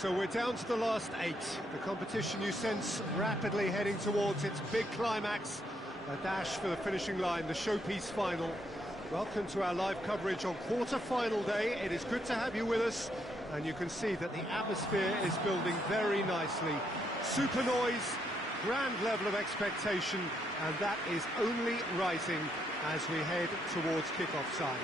So we're down to the last 8. The competition you sense rapidly heading towards its big climax. A dash for the finishing line, the showpiece final. Welcome to our live coverage on quarter-final day. It is good to have you with us, and you can see that the atmosphere is building very nicely. Super noise, grand level of expectation, and that is only rising as we head towards kick-off time.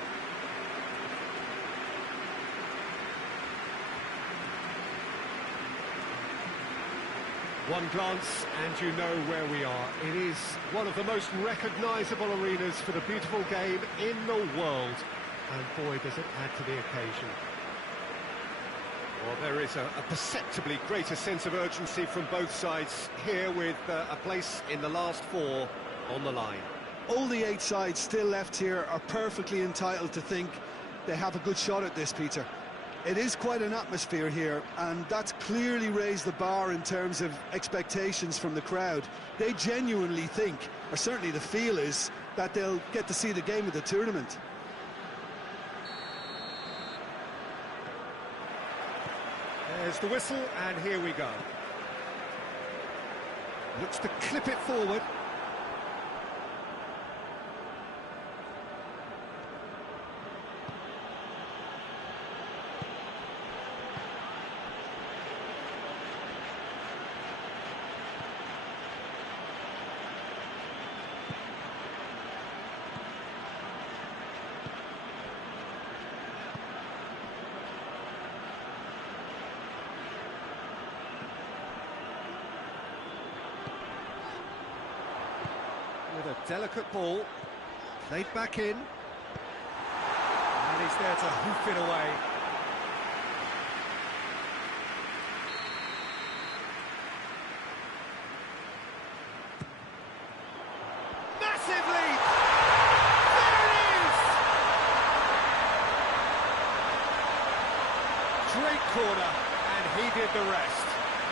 One glance and you know where we are. It is one of the most recognisable arenas for the beautiful game in the world. And boy, does it add to the occasion. Well, there is a perceptibly greater sense of urgency from both sides here, with a place in the last 4 on the line. All the 8 sides still left here are perfectly entitled to think they have a good shot at this, Peter. It is quite an atmosphere here, and that's clearly raised the bar in terms of expectations from the crowd. They genuinely think, or certainly the feel is, that they'll get to see the game of the tournament. There's the whistle, and here we go. Looks to clip it forward. With a delicate ball, played back in, and he's there to hoof it away. Massive lead! There it is! Great corner, and he did the rest.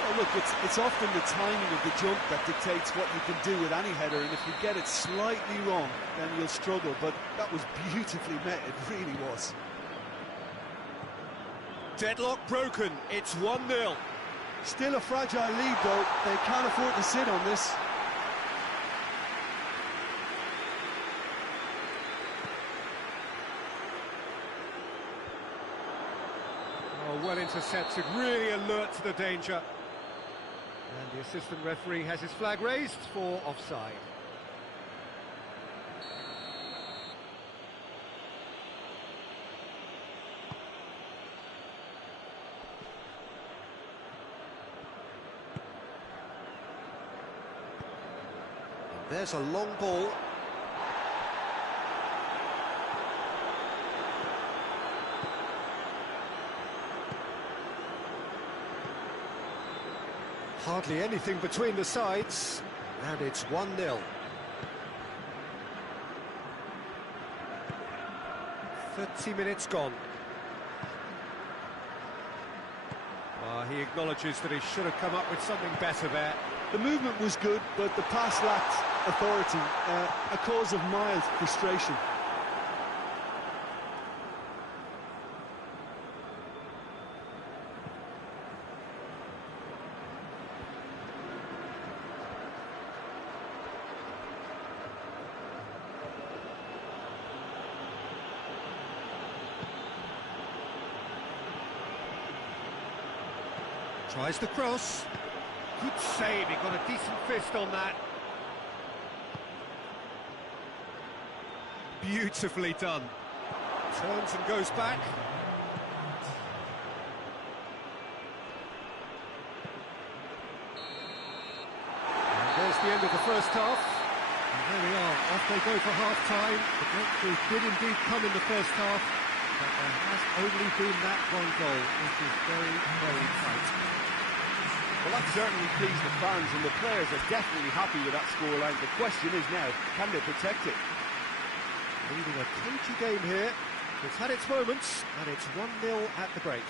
Oh, look, it's often the timing of the jump that dictates what you can do with any header, and if you get it slightly wrong, then you'll struggle, but that was beautifully met, it really was. Deadlock broken, it's 1-0. Still a fragile lead, though. They can't afford to sit on this. Oh, well intercepted, really alert to the danger. And the assistant referee has his flag raised for offside. And there's a long ball. Hardly anything between the sides, and it's 1-0. 30 minutes gone. He acknowledges that he should have come up with something better there. The movement was good, but the pass lacked authority, a cause of mild frustration. Tries the cross. Good save, he got a decent fist on that. Beautifully done. Turns and goes back. And there's the end of the first half. And there we are, off they go for half-time. The breakthrough did indeed come in the first half, but there has only been that one goal, which is very, very tight. Well, that certainly pleased the fans, and the players are definitely happy with that scoreline. The question is now, can they protect it? Leading a cagey game here. It's had its moments, and it's 1-0 at the break.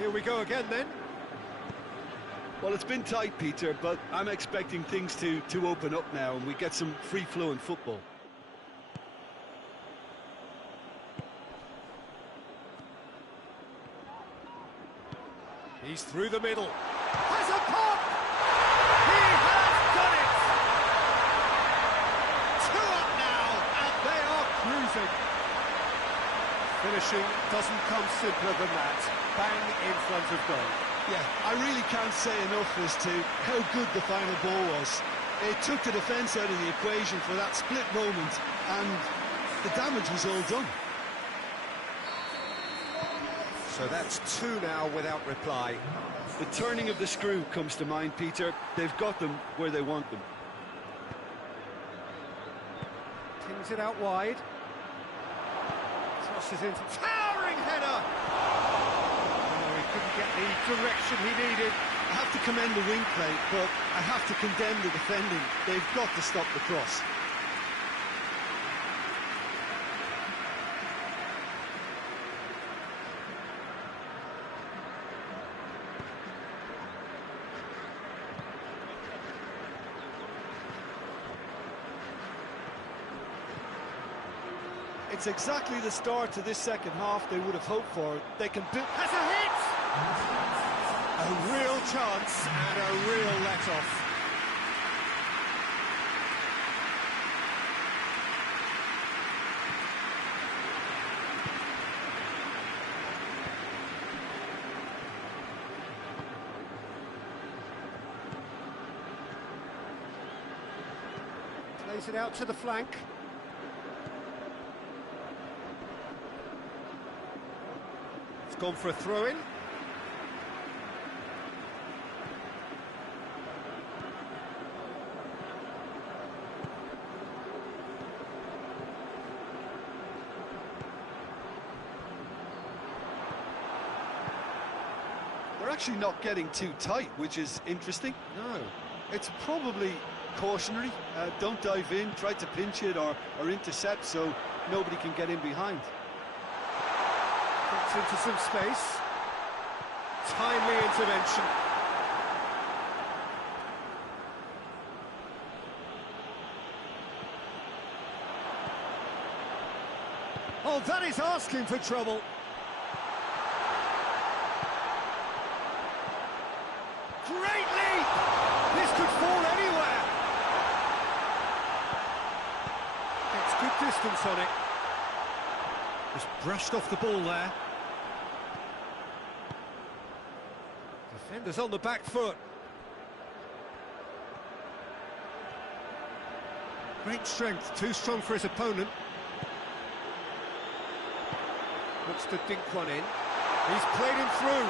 Here we go again then. Well, it's been tight, Peter, but I'm expecting things to open up now and we get some free-flowing football. He's through the middle. Has a pop! He has done it! 2 up now, and they are cruising. Finishing doesn't come simpler than that. Bang in front of goal. Yeah, I really can't say enough as to how good the final ball was. It took the defence out of the equation for that split moment, and the damage was all done. So that's 2 now without reply. The turning of the screw comes to mind, Peter. They've got them where they want them. Tings it out wide. Tosses into towering header. Oh, he couldn't get the direction he needed. I have to commend the wing play, but I have to condemn the defending. They've got to stop the cross. It's exactly the start to this second half they would have hoped for. They can build... Has a hit! A real chance and a real let-off. Plays it out to the flank. Gone for a throw-in. They're actually not getting too tight, which is interesting. No. It's probably cautionary. Don't dive in, try to pinch it or intercept so nobody can get in behind. Gets into some space. Timely intervention. Oh, that is asking for trouble. Great leap! This could fall anywhere. Gets good distance on it. Just brushed off the ball there. Defenders on the back foot. Great strength, too strong for his opponent. Looks to dink one in. He's played him through.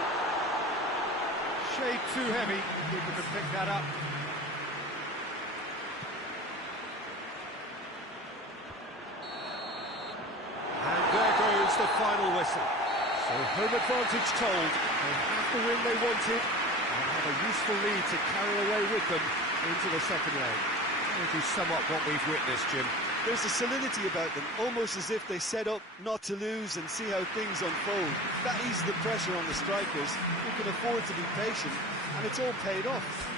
Shade too heavy. People can pick that up. And there goes the final whistle. So home advantage told. They have the win they wanted and have a useful lead to carry away with them into the second leg. How do you sum up what we've witnessed, Jim? There's a solidity about them, almost as if they set up not to lose and see how things unfold. That eases the pressure on the strikers, who can afford to be patient, and it's all paid off.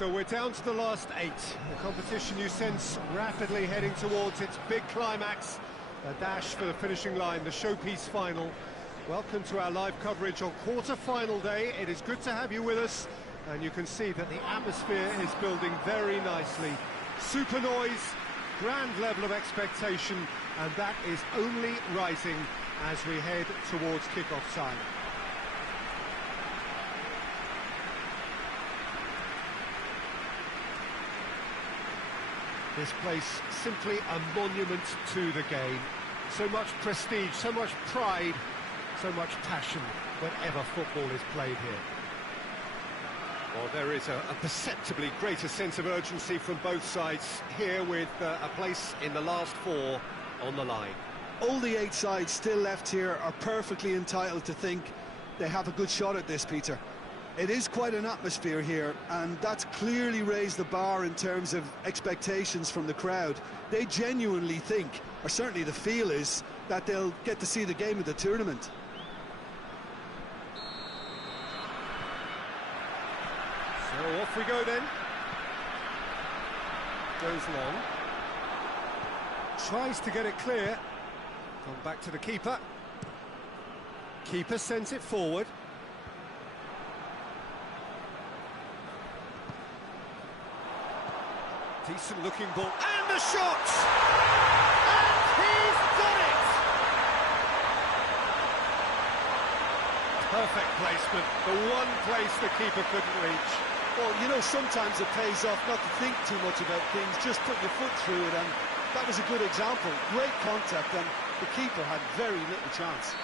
So we're down to the last 8. The competition you sense rapidly heading towards its big climax. A dash for the finishing line, the showpiece final. Welcome to our live coverage on quarter-final day. It is good to have you with us, and you can see that the atmosphere is building very nicely. Super noise, grand level of expectation, and that is only rising as we head towards kick-off time. This place simply a monument to the game. So much prestige, so much pride, so much passion whenever football is played here. Well, there is a perceptibly greater sense of urgency from both sides here, with a place in the last 4 on the line. All the 8 sides still left here are perfectly entitled to think they have a good shot at this, Peter. It is quite an atmosphere here, and that's clearly raised the bar in terms of expectations from the crowd. They genuinely think, or certainly the feel is, that they'll get to see the game of the tournament. So off we go then. Goes long. Tries to get it clear. Gone back to the keeper. Keeper sends it forward. Decent looking ball, and the shot! And he's done it! Perfect placement, the one place the keeper couldn't reach. Well, you know, sometimes it pays off not to think too much about things, just put your foot through it, and that was a good example. Great contact, and the keeper had very little chance.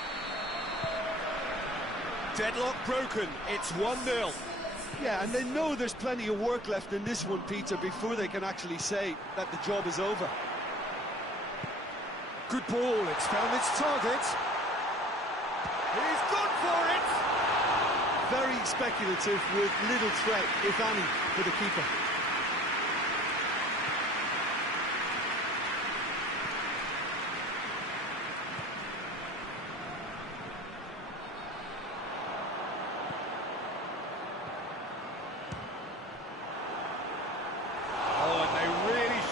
Deadlock broken, it's 1-0. Yeah, and they know there's plenty of work left in this one, Peter, before they can actually say that the job is over. Good ball, it's found its target. He's gone for it! Very speculative, with little threat, if any, for the keeper.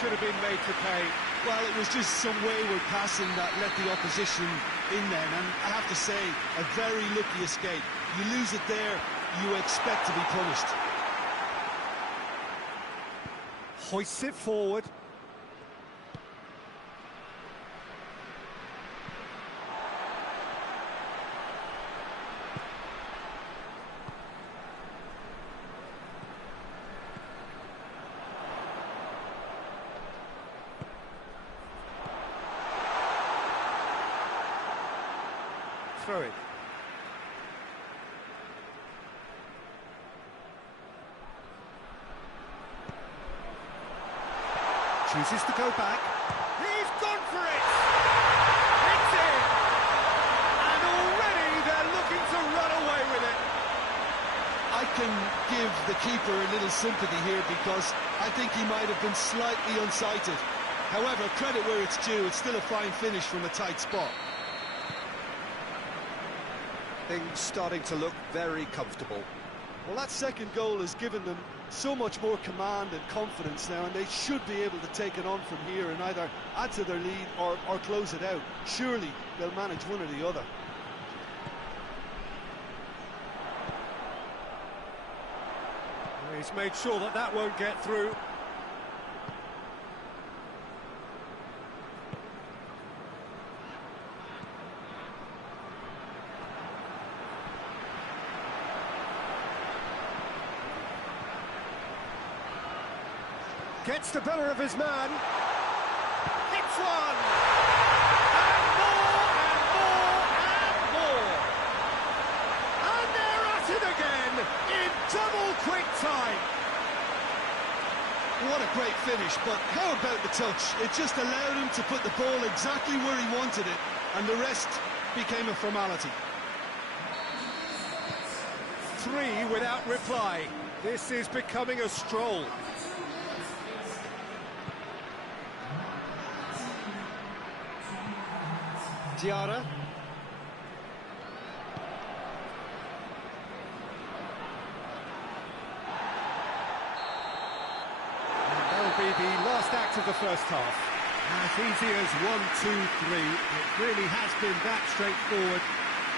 Should have been made to pay. Well, it was just some wayward passing that let the opposition in then, and I have to say, a very lucky escape. You lose it there, you expect to be punished. Hoists it forward. Throw it. Chooses to go back. He's gone for it! It's in! And already they're looking to run away with it. I can give the keeper a little sympathy here, because I think he might have been slightly unsighted. However, credit where it's due, it's still a fine finish from a tight spot. Things starting to look very comfortable. Well, that second goal has given them so much more command and confidence now, and they should be able to take it on from here and either add to their lead or close it out. Surely they'll manage one or the other. He's made sure that that won't get through. Gets the better of his man. Hits one! And more, and more, and more! And they're at it again in double quick time! What a great finish, but how about the touch? It just allowed him to put the ball exactly where he wanted it, and the rest became a formality. 3 without reply. This is becoming a stroll. Diarra. start of the first half. As easy as 1, 2, 3. It really has been that straightforward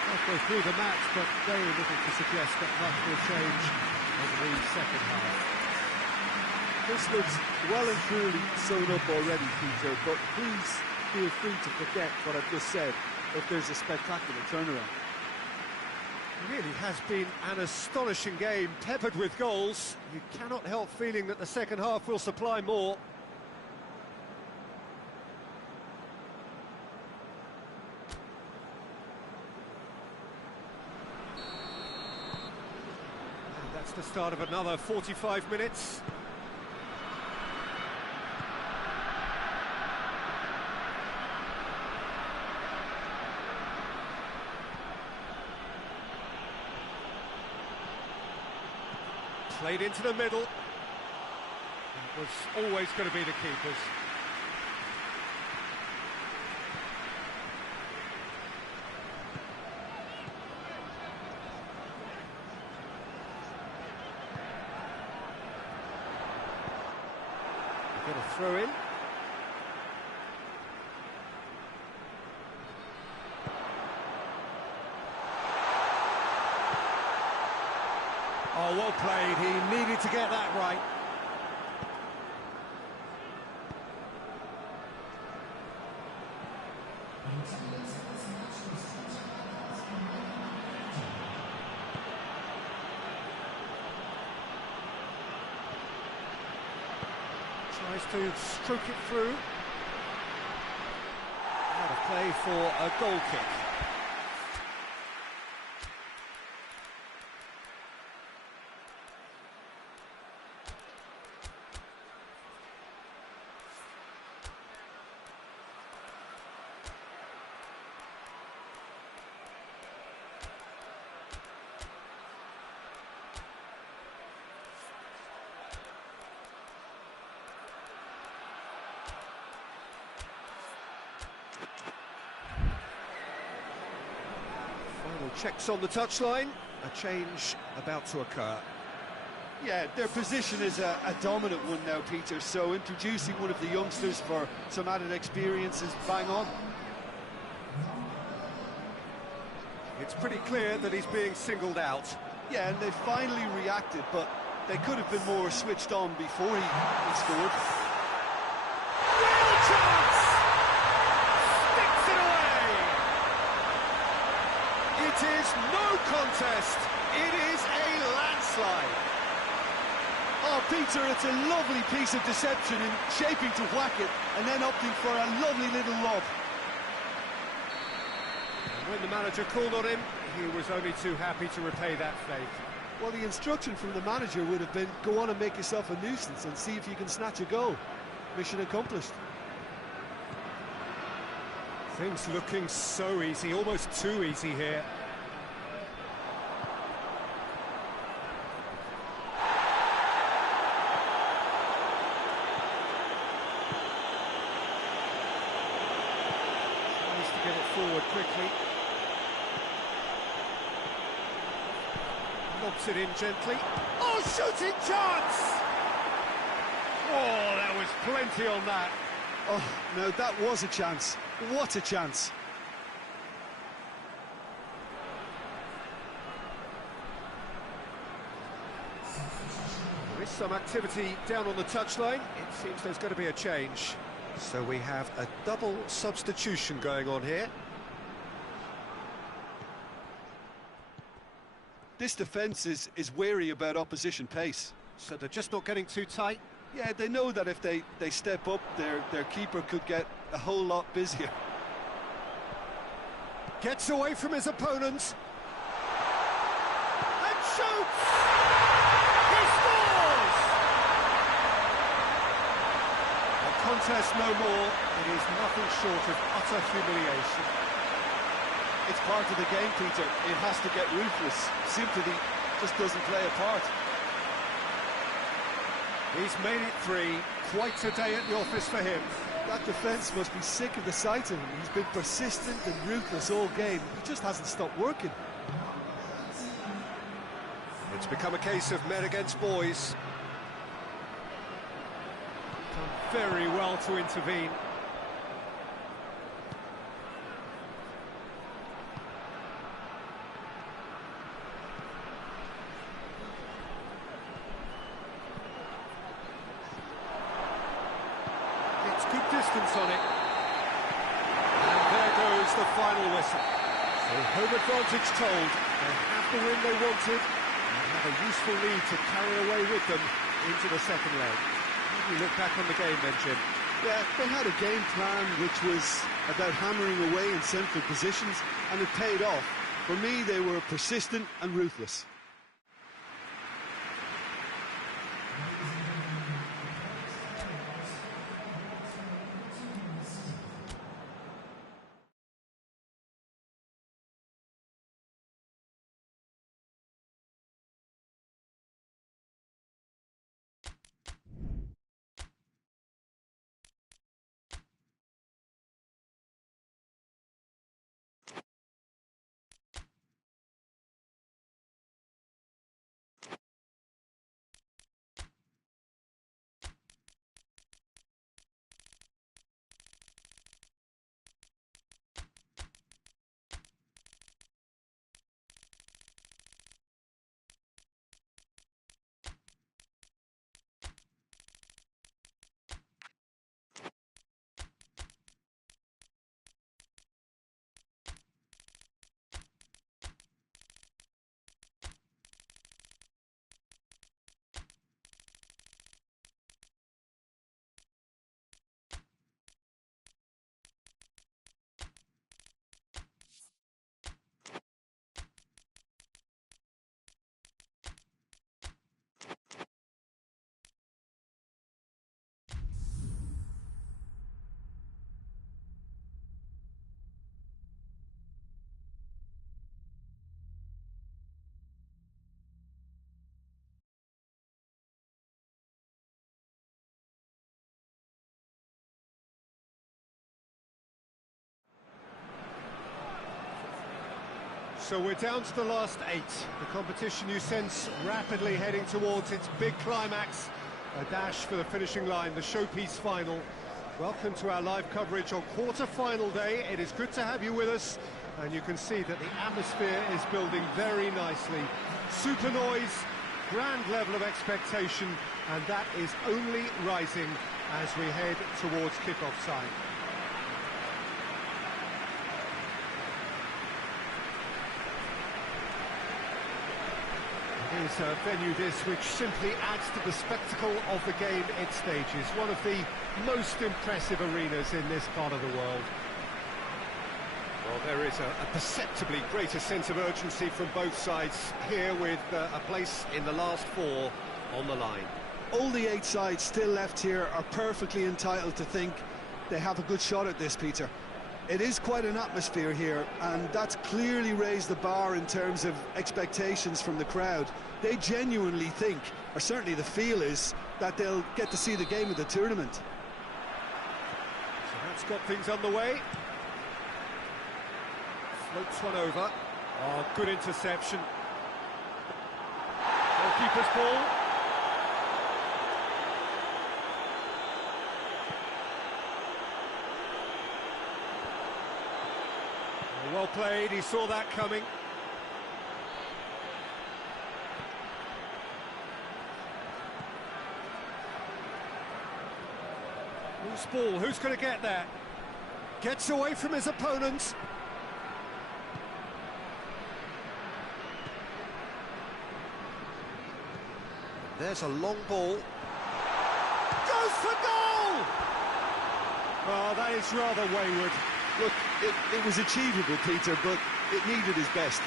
halfway through the match, but very little to suggest that much will change in the second half. This looks well and truly sewn up already, Peter, but please feel free to forget what I've just said if there's a spectacular turnaround. It really has been an astonishing game, peppered with goals. You cannot help feeling that the second half will supply more. And that's the start of another 45 minutes. Played into the middle. It was always going to be the keepers. They get a throw in. Oh, well played. He needed to get that right. Tries to stroke it through. Out of play for a goal kick. Checks on the touchline, a change about to occur. Yeah, their position is a dominant one now, Peter, so introducing one of the youngsters for some added experience is bang on. It's pretty clear that he's being singled out. Yeah, and they finally reacted, but they could have been more switched on before he scored. Real chance! Sticks it away! It is no contest. It is a landslide. Oh, Peter, it's a lovely piece of deception in shaping to whack it and then opting for a lovely little lob. And when the manager called on him, he was only too happy to repay that fate. Well, the instruction from the manager would have been, go on and make yourself a nuisance and see if you can snatch a goal. Mission accomplished. Things looking so easy, almost too easy here. Tries to get it forward quickly. Lobs it in gently. Oh, shooting chance! Oh, there was plenty on that. Oh, no, that was a chance. What a chance. There is some activity down on the touchline. It seems there's going to be a change. So we have a double substitution going on here. This defence is wary about opposition pace. So they're just not getting too tight. Yeah, they know that if they step up, their keeper could get a whole lot busier. Gets away from his opponent. And shoots! He scores! A contest no more. It is nothing short of utter humiliation. It's part of the game, Peter. It has to get ruthless. Sympathy just doesn't play a part. He's made it 3. Quite a day at the office for him. That defence must be sick of the sight of him. He's been persistent and ruthless all game. He just hasn't stopped working. It's become a case of men against boys. Done very well to intervene. It's good distance on it. And there goes the final whistle. So home advantage told. They have the win they wanted and have a useful lead to carry away with them into the second leg. How do you look back on the game then, Jim? Yeah, they had a game plan which was about hammering away in central positions, and it paid off. For me, they were persistent and ruthless. So we're down to the last 8. The competition you sense rapidly heading towards its big climax. A dash for the finishing line, the showpiece final. Welcome to our live coverage on quarter-final day. It is good to have you with us, and you can see that the atmosphere is building very nicely. Super noise, grand level of expectation, and that is only rising as we head towards kick-off time. It is a venue this which simply adds to the spectacle of the game it stages. One of the most impressive arenas in this part of the world. Well, there is a perceptibly greater sense of urgency from both sides here, with a place in the last 4 on the line. All the 8 sides still left here are perfectly entitled to think they have a good shot at this, Peter. It is quite an atmosphere here, and that's clearly raised the bar in terms of expectations from the crowd. They genuinely think, or certainly the feel is, that they'll get to see the game of the tournament. So that's got things underway. Floats one over. Oh, good interception. Goalkeeper's ball. Well played, he saw that coming. Loose ball, who's going to get there? Gets away from his opponent. There's a long ball. Goes for goal! Oh, that is rather wayward. Look, it was achievable, Peter, but it needed his best.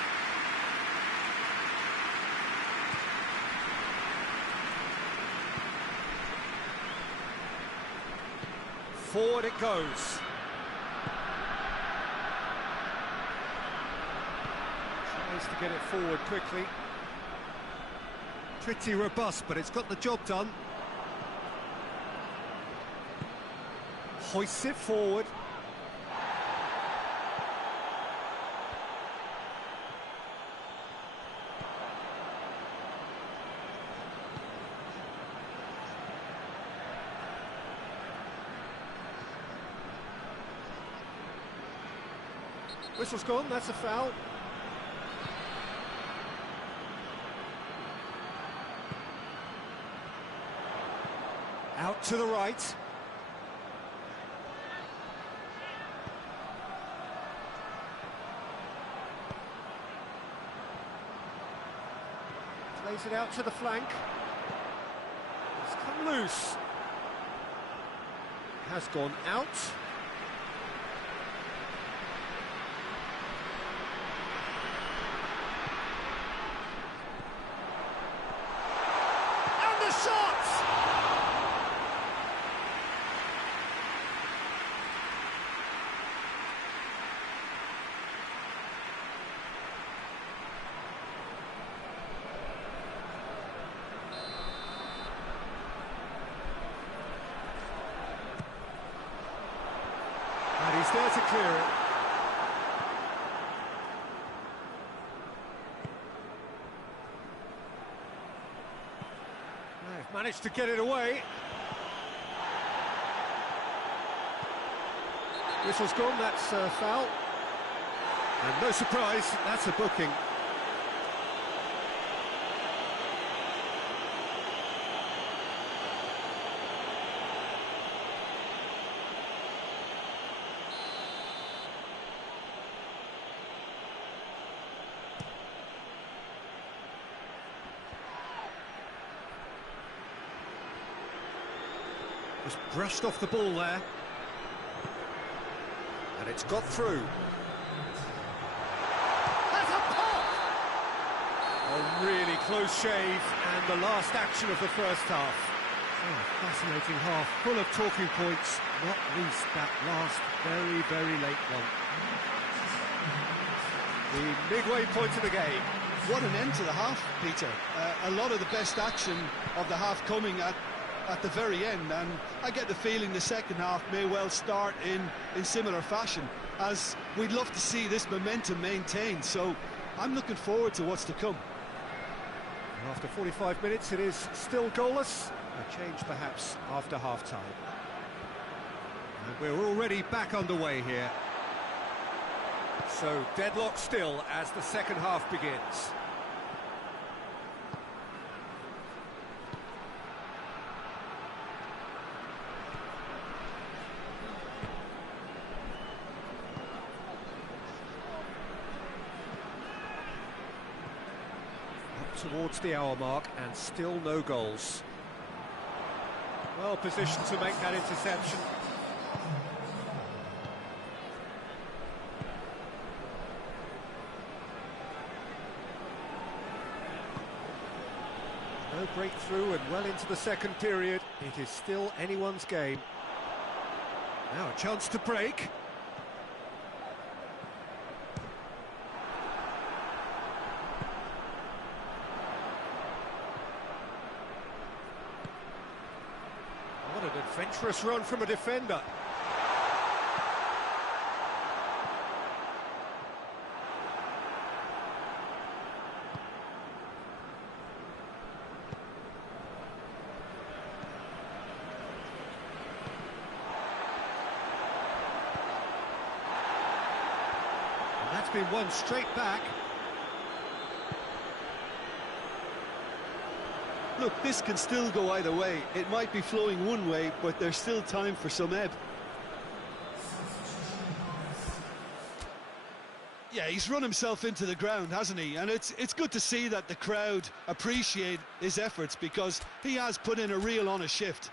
Forward it goes. Tries to get it forward quickly. Pretty robust, but it's got the job done. Hoists it forward. Whistle's gone, that's a foul. Out to the right. Plays it out to the flank. It's come loose. Has gone out. And the shot! And he's there to clear it. They've managed to get it away. Whistle's gone, that's a foul. And no surprise, that's a booking. Just brushed off the ball there. And it's got through. That's a pop! A really close shave, and the last action of the first half. Oh, fascinating half, full of talking points, not least that last very, very late one. The midway point of the game. What an end to the half, Peter. A lot of the best action of the half coming at the very end, and I get the feeling the second half may well start in similar fashion, as we'd love to see this momentum maintained, so I'm looking forward to what's to come. After 45 minutes it is still goalless, a change perhaps after half-time. And we're already back underway here. So deadlock still as the second half begins. Towards the hour mark and still no goals. Well positioned to make that interception. No breakthrough and well into the second period. It is still anyone's game. Now a chance to break. What an adventurous run from a defender. And that's been won straight back. Look, this can still go either way. It might be flowing one way, but there's still time for some ebb. Yeah, he's run himself into the ground, hasn't he? And it's good to see that the crowd appreciate his efforts, because he has put in a real honest shift.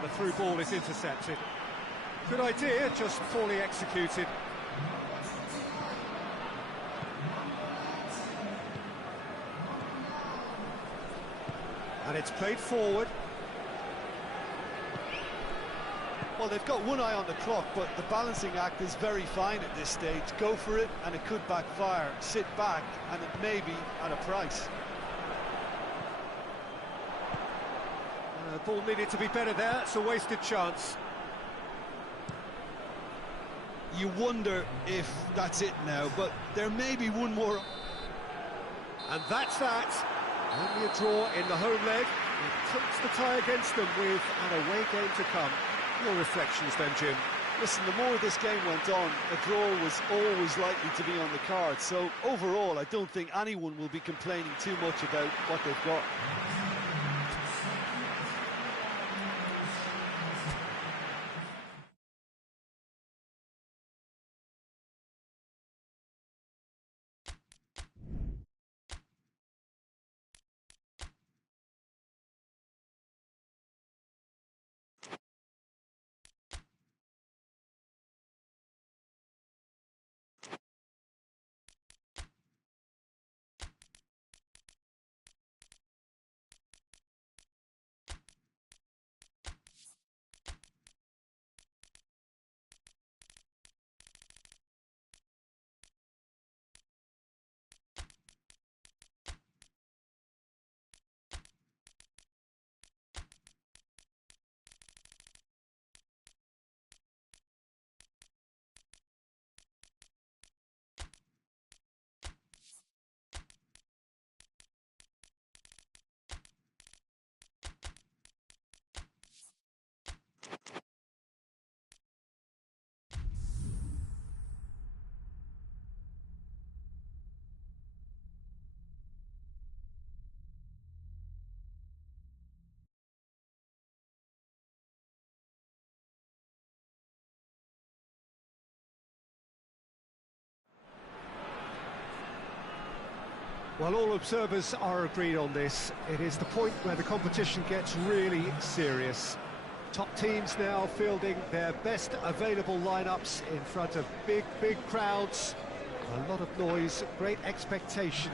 The through ball is intercepted. Good idea, just poorly executed. And it's played forward. Well, they've got one eye on the clock, but the balancing act is very fine at this stage. Go for it, and it could backfire. Sit back, and it may be at a price. Ball needed to be better there, it's a wasted chance. You wonder if that's it now, but there may be one more. And that's that. Only a draw in the home leg. It takes the tie against them with an away game to come. Your reflections then, Jim? Listen, the more this game went on, a draw was always likely to be on the card. So overall, I don't think anyone will be complaining too much about what they've got. Well, all observers are agreed on this. It is the point where the competition gets really serious. Top teams now fielding their best available lineups in front of big crowds. A lot of noise, great expectation,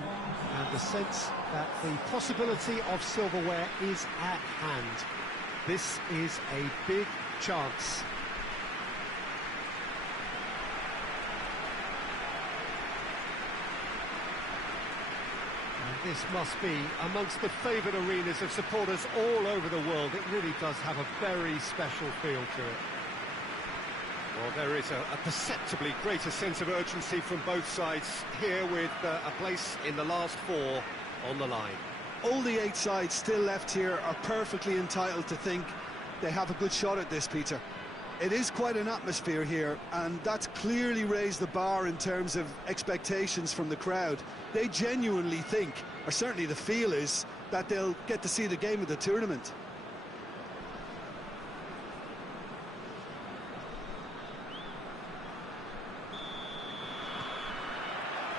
and the sense that the possibility of silverware is at hand. This is a big chance. This must be amongst the favoured arenas of supporters all over the world. It really does have a very special feel to it. Well, there is a perceptibly greater sense of urgency from both sides here, with a place in the last four on the line. All the 8 sides still left here are perfectly entitled to think they have a good shot at this, Peter. It is quite an atmosphere here, and that's clearly raised the bar in terms of expectations from the crowd. They genuinely think, or certainly the feel is, that they'll get to see the game of the tournament.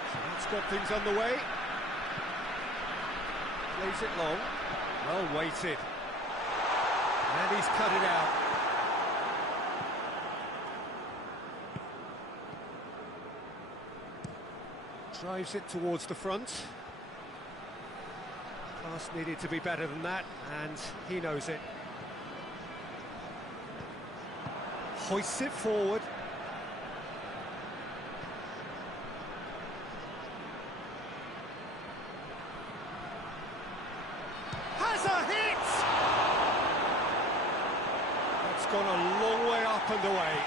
So that's got things underway. Plays it long. Well weighted. And he's cut it out. Drives it towards the front. Pass needed to be better than that, and he knows it. Hoists it forward. Has a hit! That's gone a long way up and away.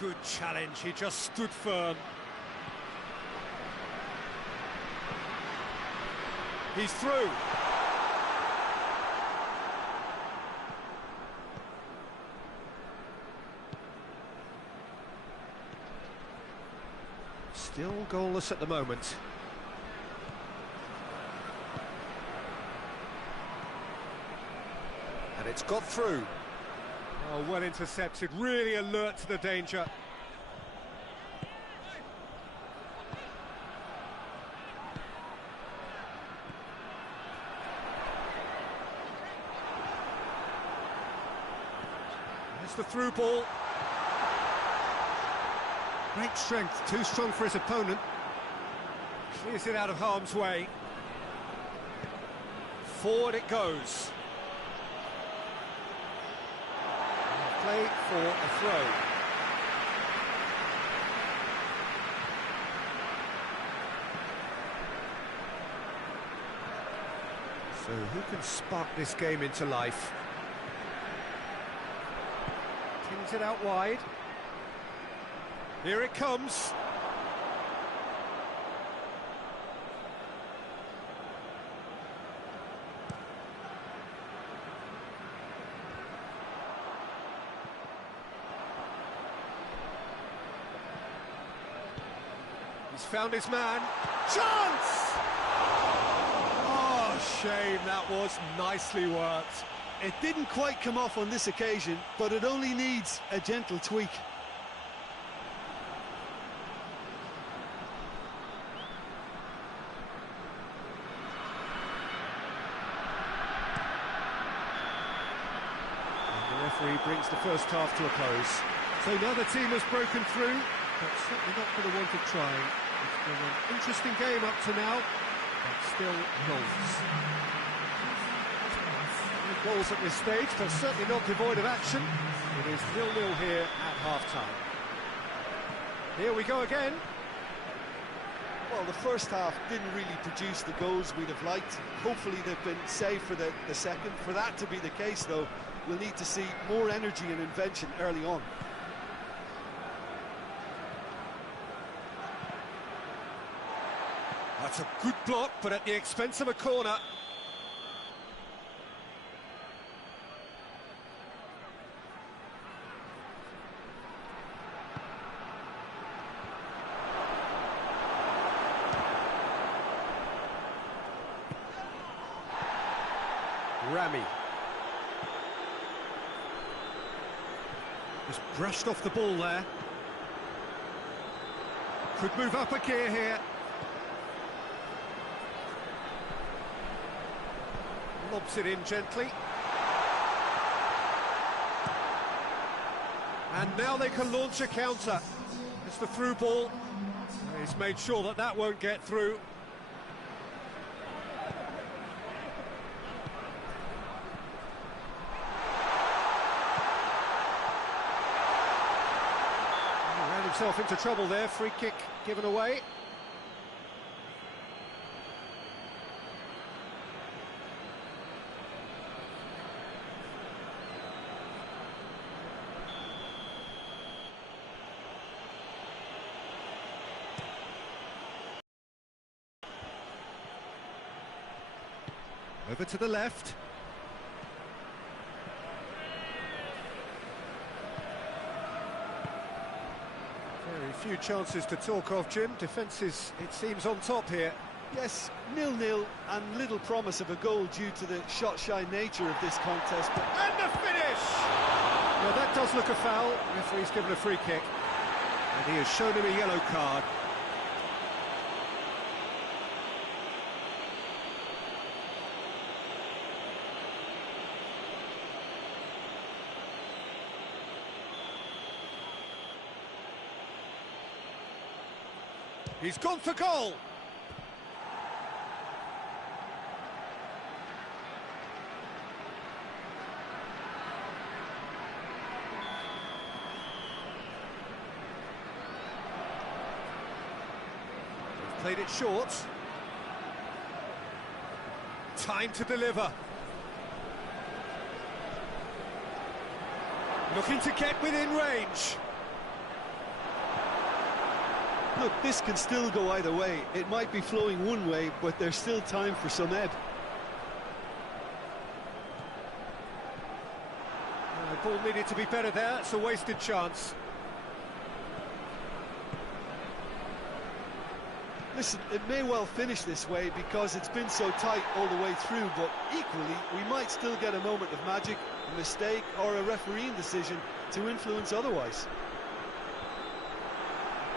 Good challenge, he just stood firm. He's through. Still goalless at the moment. And it's got through. Oh, well intercepted, really alert to the danger. There's the through ball. Great strength, too strong for his opponent. Clears it out of harm's way. Forward it goes. Play for a throw. So who can spark this game into life? Pins it out wide. Here it comes. He's found his man. Chance! Oh, shame, that was nicely worked. It didn't quite come off on this occasion, but it only needs a gentle tweak. And the referee brings the first half to a close. So now the team has broken through, but certainly not for the want of trying. It's been an interesting game up to now, but still goals. No goals at this stage, but certainly not devoid of action. It is 0-0 here at half-time. Here we go again. Well, the first half didn't really produce the goals we'd have liked. Hopefully they've been saved for the second. For that to be the case, though, we'll need to see more energy and invention early on. That's a good block, but at the expense of a corner. Rami. Just brushed off the ball there. Could move up a gear here. Lobs it in gently. And now they can launch a counter. It's the through ball. He's made sure that that won't get through. He ran himself into trouble there. Free kick given away. Over to the left. Very few chances to talk of, Jim. Defence is, it seems, on top here. Yes, 0-0 and little promise of a goal due to the shot-shy nature of this contest. But And the finish! Well, that does look a foul. Referee's given a free kick. And he has shown him a yellow card. He's gone for goal. They've played it short. Time to deliver. Looking to get within range. look, this can still go either way. It might be flowing one way, but there's still time for some ebb. The ball needed to be better there. It's a wasted chance. Listen, it may well finish this way because it's been so tight all the way through, but equally, we might still get a moment of magic, a mistake, or a refereeing decision to influence otherwise.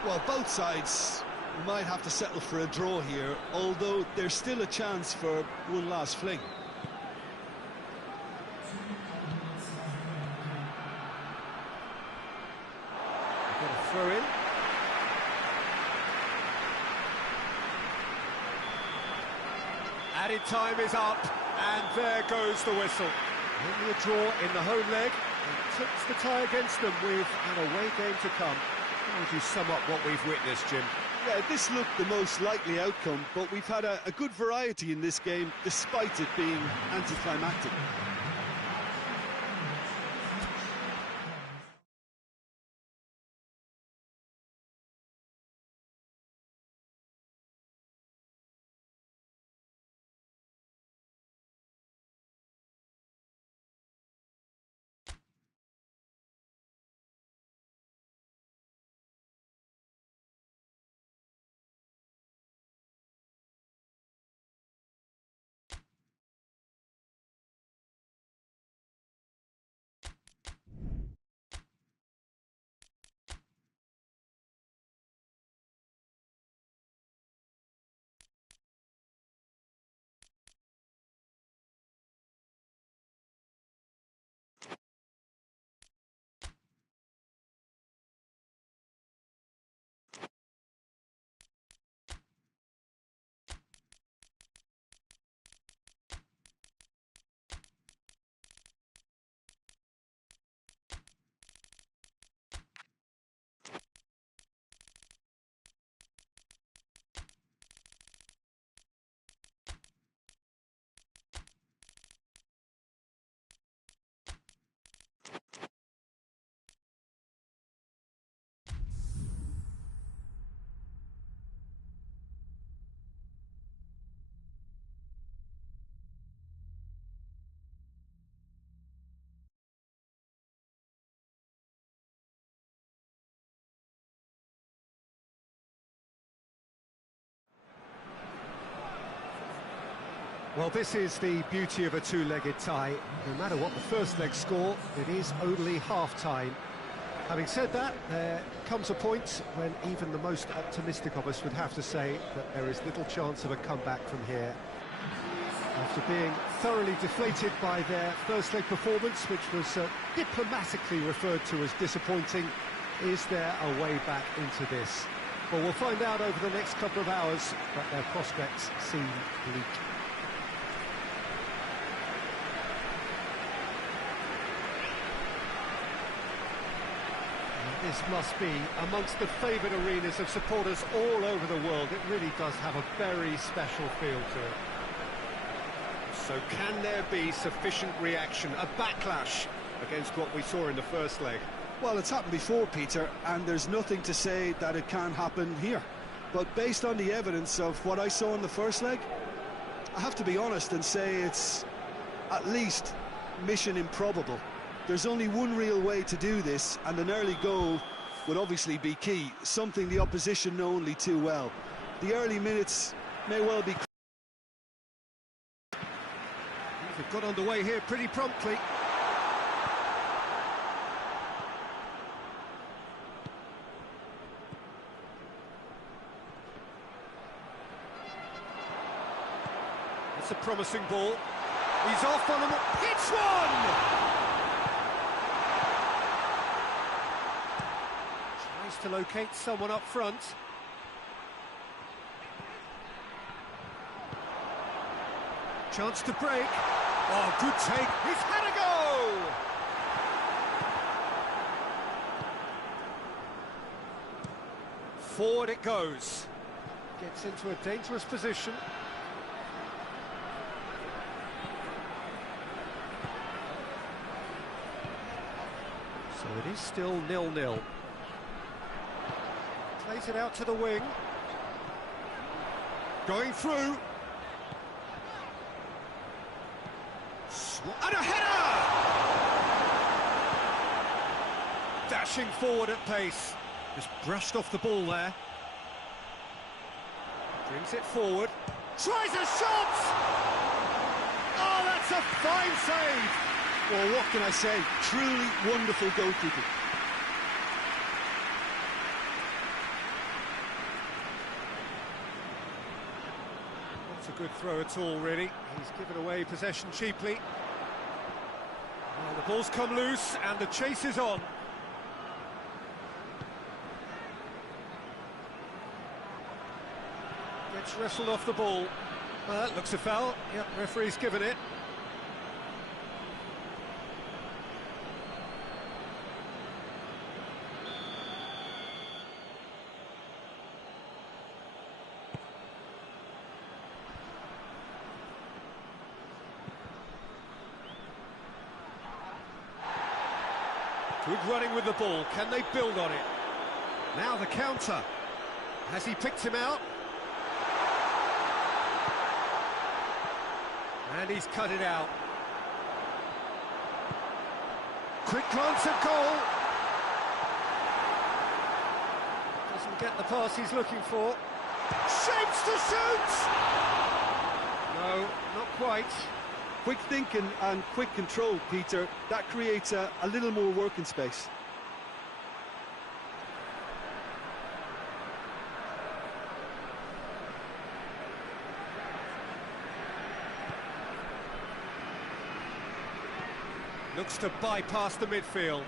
Well, both sides might have to settle for a draw here, although there's still a chance for one last fling. Got a throw in. Added time is up, and there goes the whistle. Only a draw in the home leg, and clips the tie against them with an away game to come. How would you sum up what we've witnessed, Jim? Yeah, this looked the most likely outcome, but we've had a good variety in this game, despite it being anticlimactic. Well, this is the beauty of a two-legged tie. No matter what the first leg score, it is only half-time. Having said that, there comes a point when even the most optimistic of us would have to say that there is little chance of a comeback from here. After being thoroughly deflated by their first leg performance, which was diplomatically referred to as disappointing, is there a way back into this? Well, we'll find out over the next couple of hours, but their prospects seem bleak. This must be amongst the favoured arenas of supporters all over the world. It really does have a very special feel to it. So can there be sufficient reaction, a backlash against what we saw in the first leg? Well, it's happened before, Peter, and there's nothing to say that it can't happen here. But based on the evidence of what I saw in the first leg, I have to be honest and say it's at least mission improbable. There's only one real way to do this, and an early goal would obviously be key, something the opposition know only too well. The early minutes may well be... They've got underway here pretty promptly. It's a promising ball. He's off on him. Hits one! Tries to locate someone up front. Chance to break. Oh, good take. He's had a go! Forward it goes. Gets into a dangerous position. So it is still 0-0. Plays it out to the wing. Going through. And a header! Dashing forward at pace. Just brushed off the ball there. Brings it forward. Tries a shot! Oh, that's a fine save! Well, what can I say? Truly wonderful goalkeeping. Not a good throw at all, really. He's given away possession cheaply. Well, the ball's come loose and the chase is on. Gets wrestled off the ball. Well, that looks a foul. Yep, referee's given it. Good running with the ball. Can they build on it? Now the counter. Has he picked him out? And he's cut it out. Quick glance at goal. Doesn't get the pass he's looking for. Shapes to shoot! No, not quite. Quick thinking and quick control, Peter. That creates a little more working space. Looks to bypass the midfield.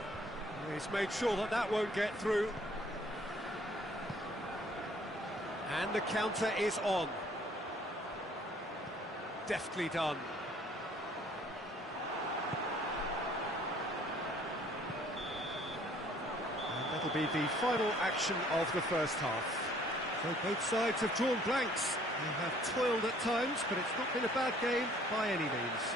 He's made sure that that won't get through. And the counter is on. Deftly done. And that'll be the final action of the first half. So both sides have drawn blanks. They have toiled at times, but it's not been a bad game by any means.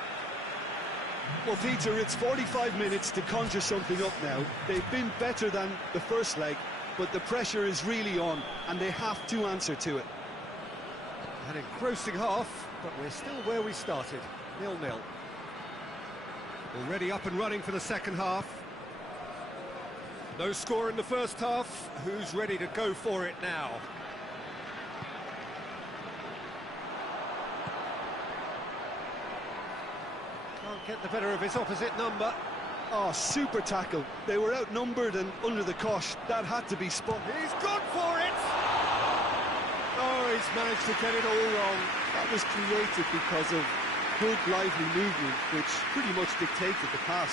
Well, Peter, it's 45 minutes to conjure something up now. They've been better than the first leg, but the pressure is really on, and they have to answer to it. An engrossing half, but we're still where we started, 0-0. Already up and running for the second half. No score in the first half. Who's ready to go for it now? Can't get the better of his opposite number. Oh, super tackle. They were outnumbered and under the cosh. That had to be spun. He's gone for it! Oh, he's managed to get it all wrong. That was created because of good, lively movement, which pretty much dictated the pass.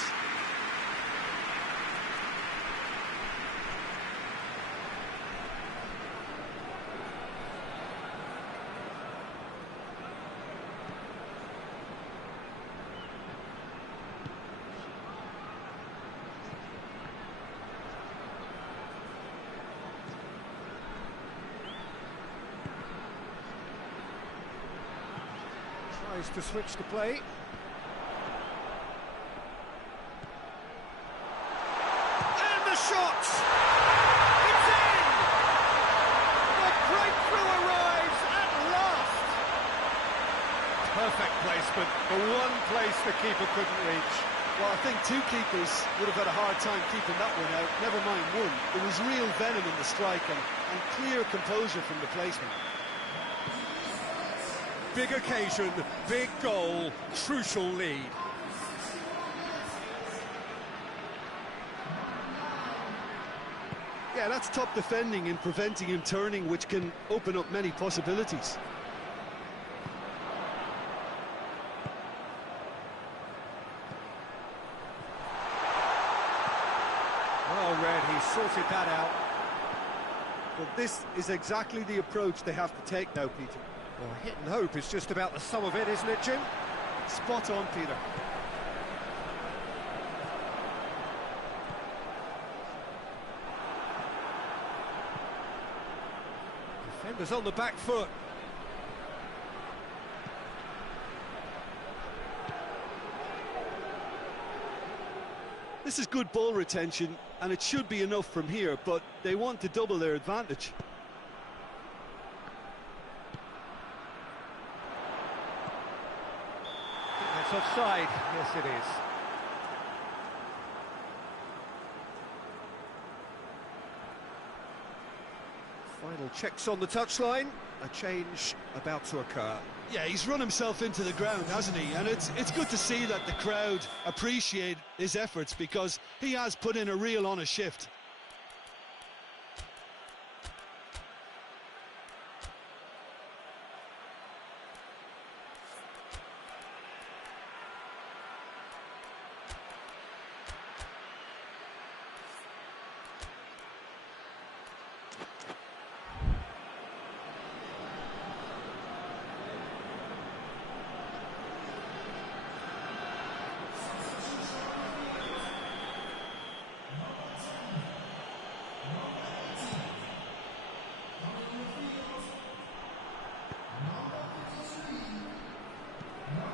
Tries to switch the play. And the shot! It's in! The breakthrough arrives at last! Perfect placement, the one place the keeper couldn't reach. Well, I think two keepers would have had a hard time keeping that one out, never mind one. There was real venom in the strike and clear composure from the placement. Big occasion, big goal, crucial lead. Yeah, that's top defending and preventing him turning, which can open up many possibilities. Well read, he sorted that out. But this is exactly the approach they have to take now, Peter. Well, hit and hope is just about the sum of it, isn't it, Jim? Spot on, Peter. Defenders on the back foot. This is good ball retention, and it should be enough from here, but they want to double their advantage. It's offside. Yes, it is. Final checks on the touchline. A change about to occur. Yeah, he's run himself into the ground, hasn't he? And it's good to see that the crowd appreciate his efforts, because he has put in a real honest shift.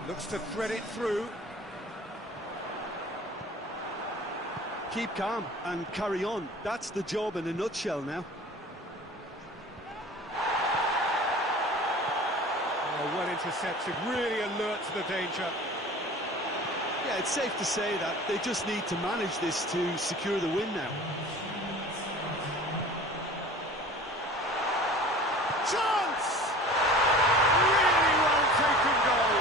Looks to thread it through. keep calm and carry on. That's the job in a nutshell now. Oh, well intercepted, really alert to the danger. Yeah, it's safe to say that they just need to manage this to secure the win now. Chance! Really well taken goal.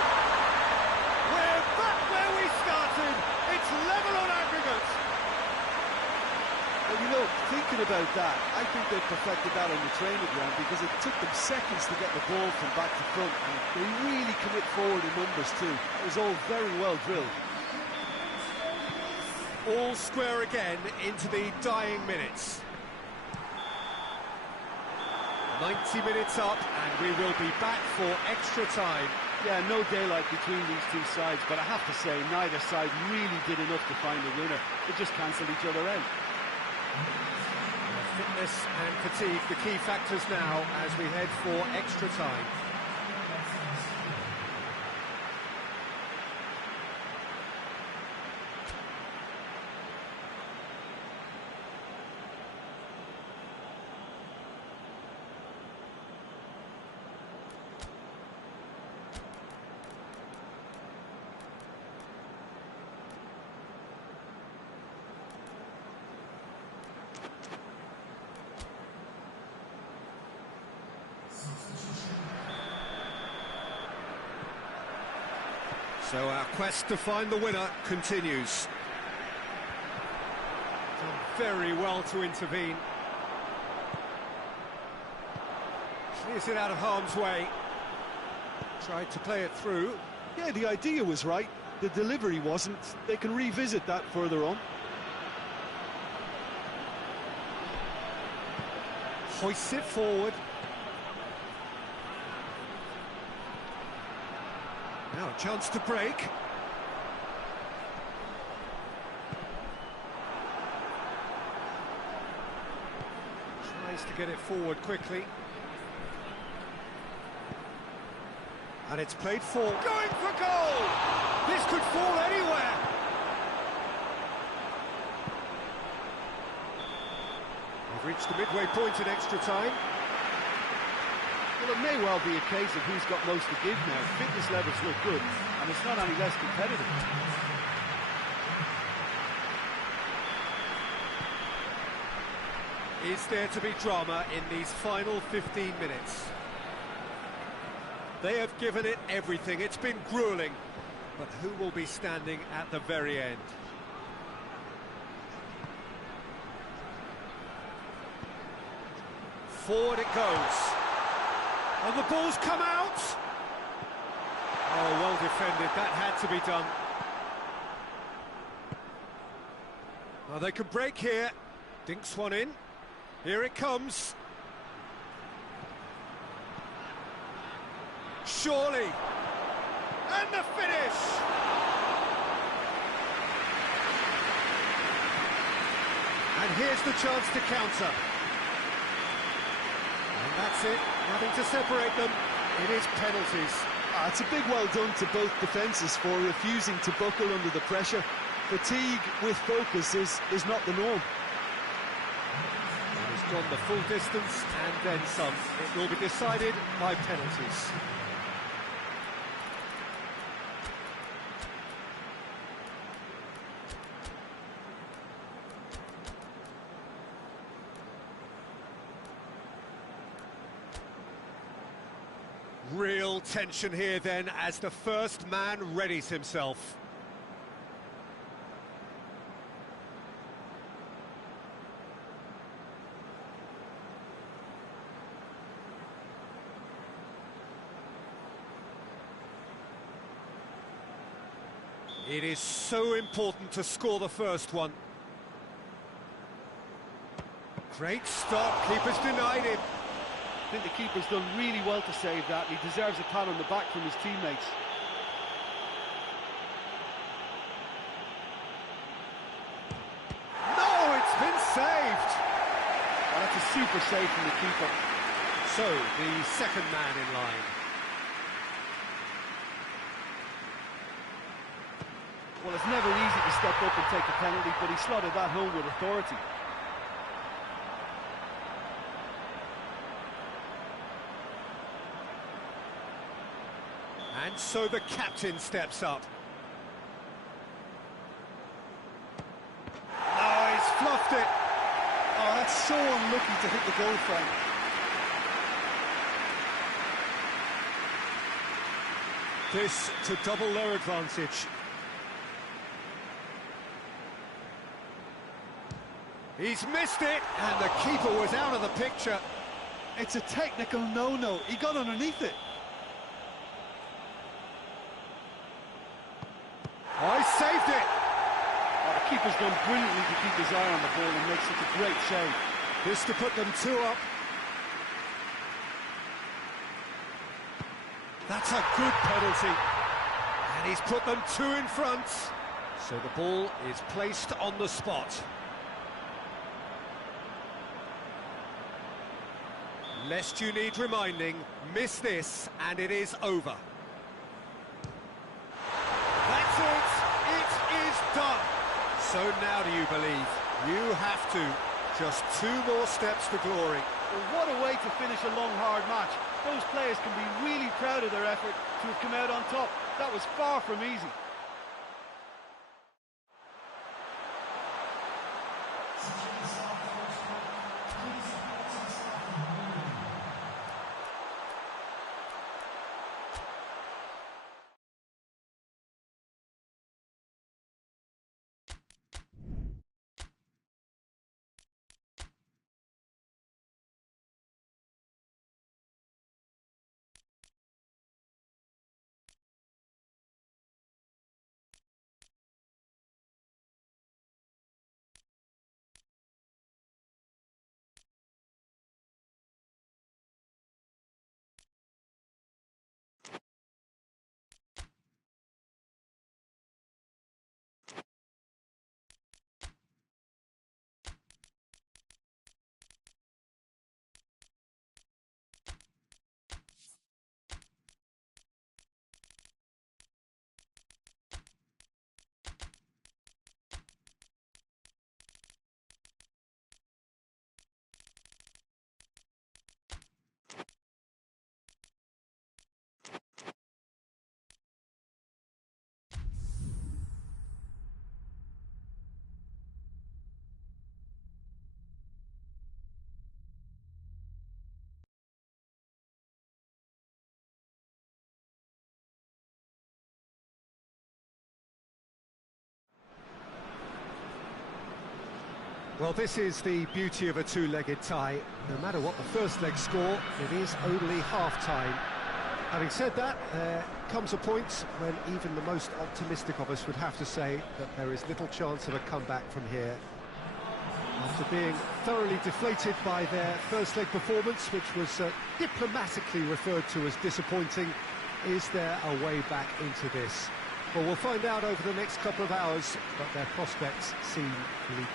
We're back where we started. It's level on aggregate. Well, you know, thinking about that, I think they perfected that on the training ground because it took them seconds to get the ball from back to front, and they really commit forward in numbers too. It was all very well drilled. All square again into the dying minutes. 90 minutes up, and we will be back for extra time. Yeah, no daylight between these two sides, but I have to say, neither side really did enough to find a winner. They just cancelled each other out. Fitness and fatigue, the key factors now as we head for extra time. So our quest to find the winner continues. Done very well to intervene. Clears it out of harm's way. Tried to play it through. Yeah, the idea was right. The delivery wasn't. They can revisit that further on. Hoists it forward. Now a chance to break. Tries to get it forward quickly. And it's played for. Going for goal! This could fall anywhere. We've reached the midway point in extra time. Well, it may well be a case of who's got most to give now. Fitness levels look good, and it's not any less competitive. Is there to be drama in these final 15 minutes? They have given it everything. It's been grueling. But who will be standing at the very end? Forward it goes. And the ball's come out. Oh, well defended. That had to be done. Well, they could break here. Dinks one in. Here it comes. Surely. And the finish. And here's the chance to counter. And that's it. Nothing to separate them. It is penalties. It's a big well done to both defences for refusing to buckle under the pressure. Fatigue with focus is not the norm. He's gone the full distance and then some. It will be decided by penalties. Real tension here then as the first man readies himself. It is so important to score the first one. Great stop, keeper's denied him. I think the keeper's done really well to save that. He deserves a pat on the back from his teammates. No, it's been saved. Well, that's a super save from the keeper. So, the second man in line. Well, it's never easy to step up and take a penalty, but he slotted that home with authority. And so the captain steps up. Oh, he's fluffed it. Oh, that's so unlucky to hit the goal frame. This to double their advantage. He's missed it, and the keeper was out of the picture. It's a technical no-no. He got underneath it. Oh, he saved it. Oh, the keeper's done brilliantly to keep his eye on the ball and make such a great save. This to put them 2 up. That's a good penalty. And he's put them 2 in front. So the ball is placed on the spot. Lest you need reminding, miss this and it is over. That's it! It is done! So now do you believe? You have to. Just 2 more steps to glory. Well, what a way to finish a long, hard match. Those players can be really proud of their effort to have come out on top. That was far from easy. Well, this is the beauty of a 2-legged tie. No matter what the first leg score, it is only half-time. Having said that, there comes a point when even the most optimistic of us would have to say that there is little chance of a comeback from here. After being thoroughly deflated by their first leg performance, which was diplomatically referred to as disappointing, is there a way back into this? Well, we'll find out over the next couple of hours, but their prospects seem bleak.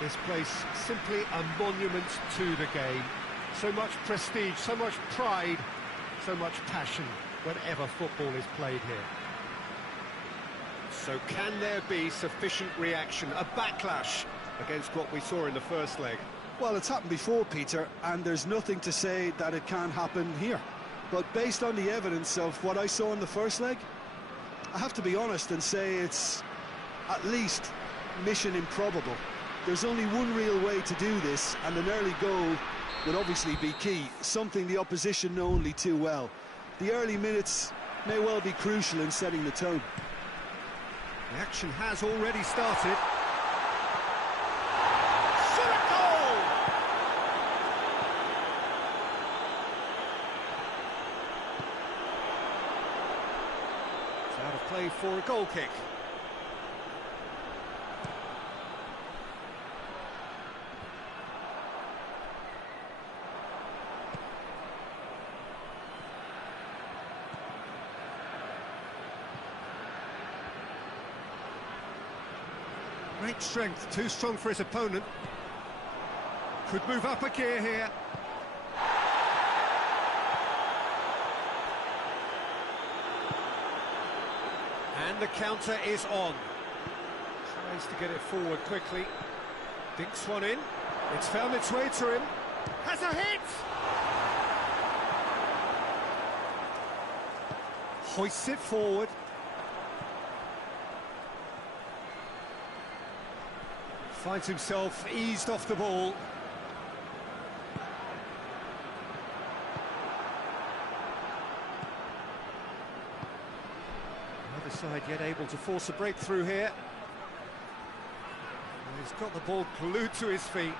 This place simply a monument to the game. So much prestige, so much pride, so much passion whenever football is played here. So can there be sufficient reaction, a backlash against what we saw in the first leg? Well, it's happened before, Peter, and there's nothing to say that it can't happen here. But based on the evidence of what I saw in the first leg, I have to be honest and say it's at least mission improbable. There's only one real way to do this, and an early goal would obviously be key, something the opposition know only too well. The early minutes may well be crucial in setting the tone. The action has already started. It's out of play for a goal kick. Great strength, too strong for his opponent. Could move up a gear here. And the counter is on. Tries to get it forward quickly. Dinks one in. It's found its way to him. Has a hit! Hoists it forward. Finds himself eased off the ball. Neither side yet able to force a breakthrough here. He's got the ball glued to his feet.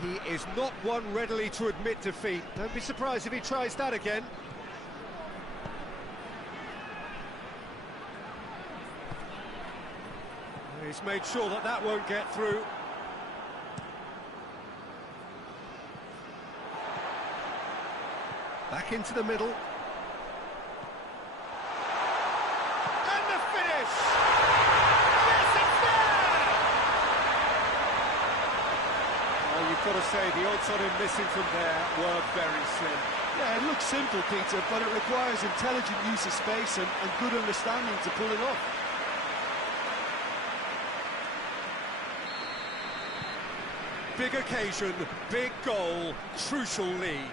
He is not one readily to admit defeat. Don't be surprised if he tries that again. He's made sure that that won't get through. Back into the middle. And the finish! Yes, it's there! Well, you've got to say the odds on him missing from there were very slim. Yeah, it looks simple, Peter, but it requires intelligent use of space and good understanding to pull it off. Big occasion, big goal, crucial lead.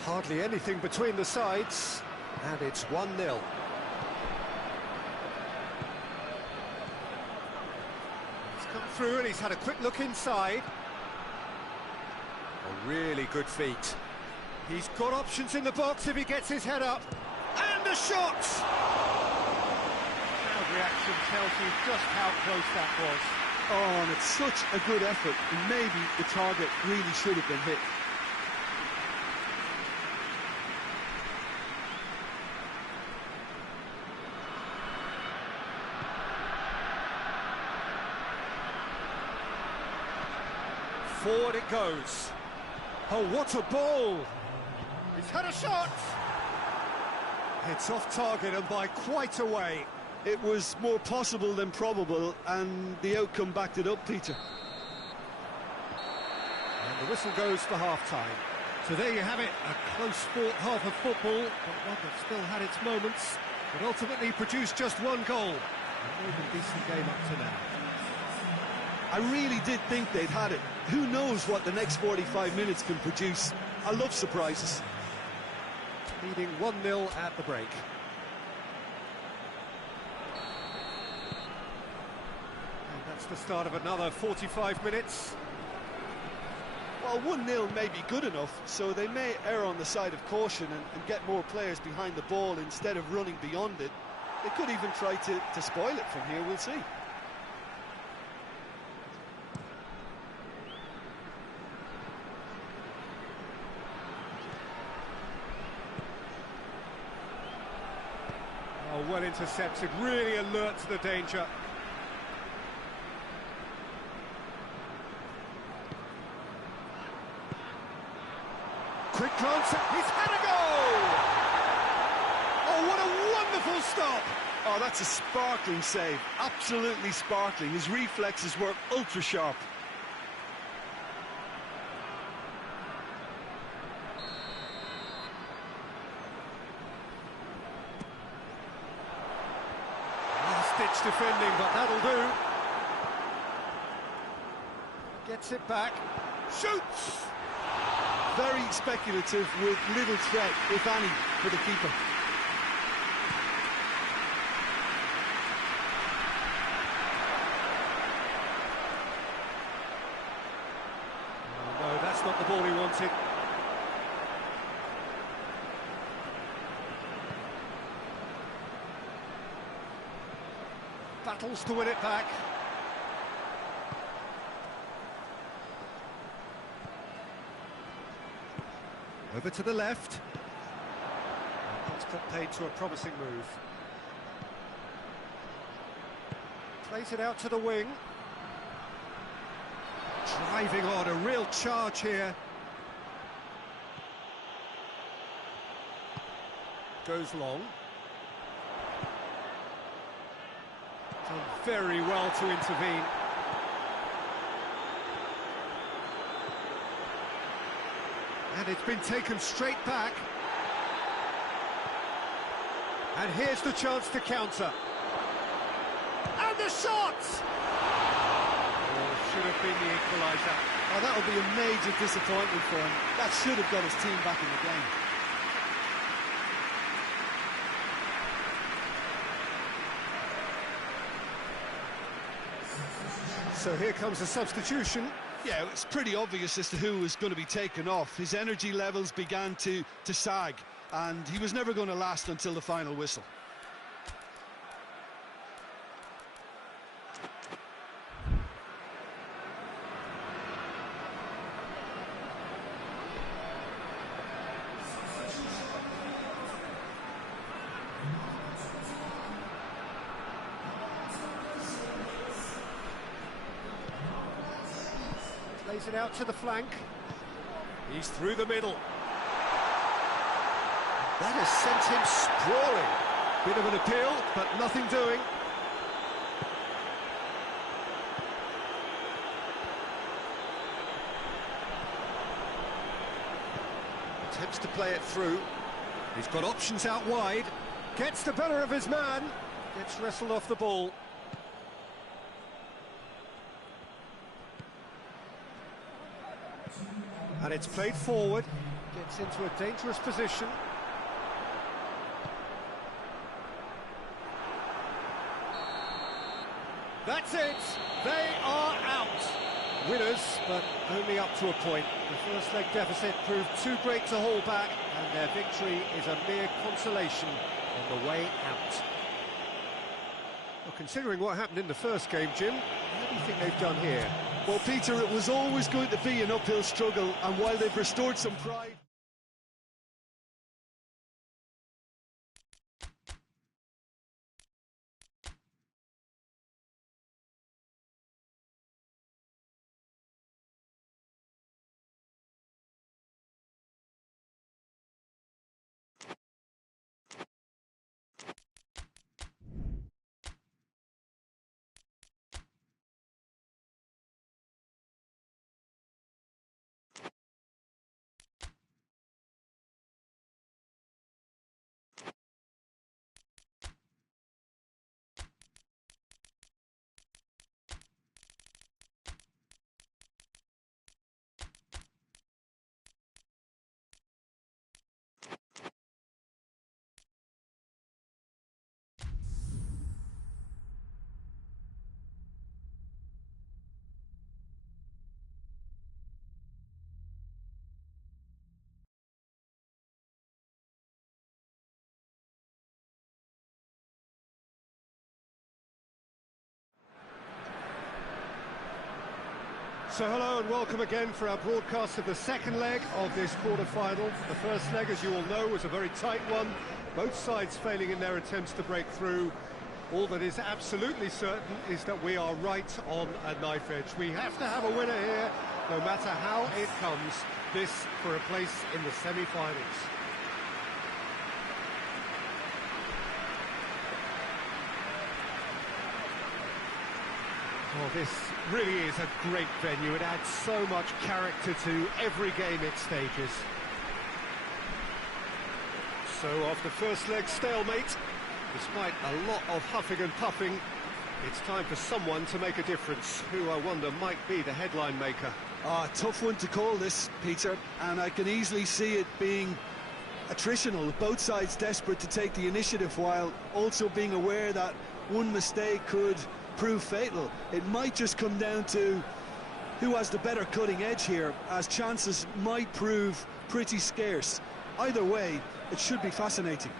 Hardly anything between the sides, and it's 1-0. He's come through and he's had a quick look inside. A really good feat. He's got options in the box if he gets his head up. And the shot! Reaction tells you just how close that was. Oh, and it's such a good effort, and maybe the target really should have been hit. Forward it goes. Oh, what a ball! He's had a shot! It's off target and by quite a way. It was more possible than probable, and the outcome backed it up, Peter. And the whistle goes for half-time. So there you have it, a close-fought half of football, but one that still had its moments, but ultimately produced just one goal. An even decent game up to now. I really did think they'd had it. Who knows what the next 45 minutes can produce? I love surprises. Leading 1-0 at the break. That's the start of another 45 minutes. Well, 1-0 may be good enough, so they may err on the side of caution and get more players behind the ball instead of running beyond it. They could even try to spoil it from here, we'll see. Oh, well intercepted, really alert to the danger. Quick glance, he's had a goal! Oh, what a wonderful stop! Oh, that's a sparkling save, absolutely sparkling. His reflexes were ultra-sharp. Last-ditch defending, but that'll do. Gets it back, shoots! Very speculative with little threat, if any, for the keeper. Oh, no, that's not the ball he wanted. Battles to win it back. Over to the left. That's got paid to a promising move. Plays it out to the wing. Driving on, a real charge here. Goes long. Done very well to intervene. And it's been taken straight back. And here's the chance to counter. And the shot! Oh, should have been the equaliser. Oh, that would be a major disappointment for him. That should have got his team back in the game. So here comes a substitution. Yeah, it's pretty obvious as to who was going to be taken off. His energy levels began to sag, and he was never going to last until the final whistle. Plays it out to the flank. He's through the middle. That has sent him sprawling. Bit of an appeal, but nothing doing. Attempts to play it through. He's got options out wide. Gets the better of his man. Gets wrestled off the ball. And it's played forward, gets into a dangerous position. That's it, they are out. Winners, but only up to a point. The first leg deficit proved too great to hold back, and their victory is a mere consolation on the way out. Well, considering what happened in the first game, Jim, how do you think they've done here? Well, Peter, it was always going to be an uphill struggle, and while they've restored some pride... So hello and welcome again for our broadcast of the second leg of this quarter-final. The first leg, as you all know, was a very tight one. Both sides failing in their attempts to break through. All that is absolutely certain is that we are right on a knife edge. We have to have a winner here, no matter how it comes. This for a place in the semi-finals. Oh, this really is a great venue. It adds so much character to every game it stages. So after first leg stalemate, despite a lot of huffing and puffing, it's time for someone to make a difference. Who, I wonder, might be the headline maker. Tough one to call this, Peter, and I can easily see it being attritional. Both sides desperate to take the initiative while also being aware that one mistake could prove fatal. It might just come down to who has the better cutting edge here, as chances might prove pretty scarce. Either way, it should be fascinating.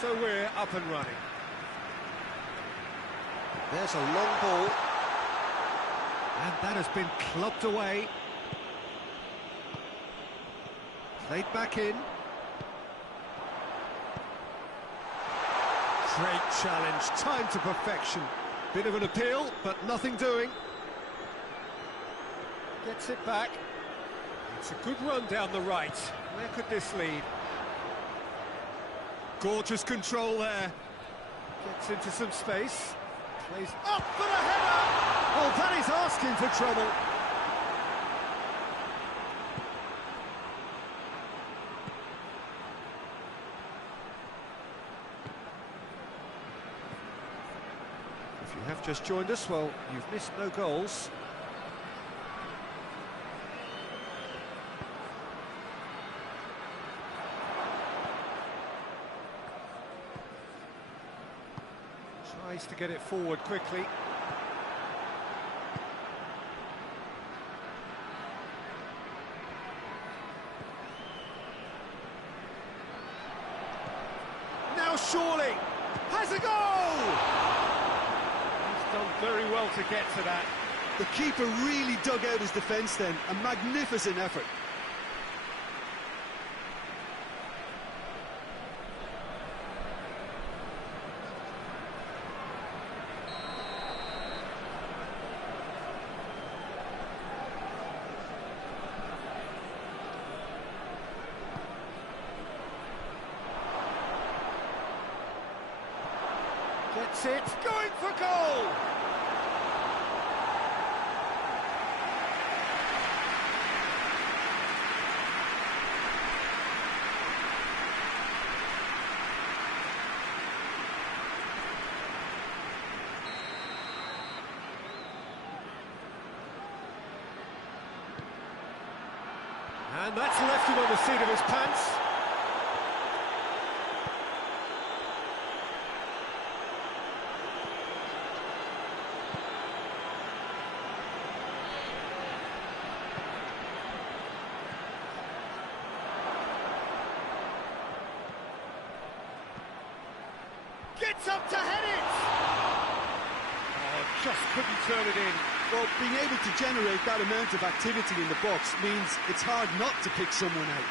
So we're up and running. There's a long ball, and that has been clubbed away. Played back in. Great challenge, time to perfection. Bit of an appeal, but nothing doing. Gets it back. It's a good run down the right. Where could this lead? Gorgeous control there. Gets into some space. Plays up for the header! Oh, that is asking for trouble. If you have just joined us, well, you've missed no goals. Tries to get it forward quickly. Now surely has a goal! He's done very well to get to that. The keeper really dug out his defence then. A magnificent effort. Gets it, going for goal! And that's left him on the seat of his pants. Gets up to head it! Oh, just couldn't turn it in. Well, being able to generate that amount of activity in the box means it's hard not to pick someone out.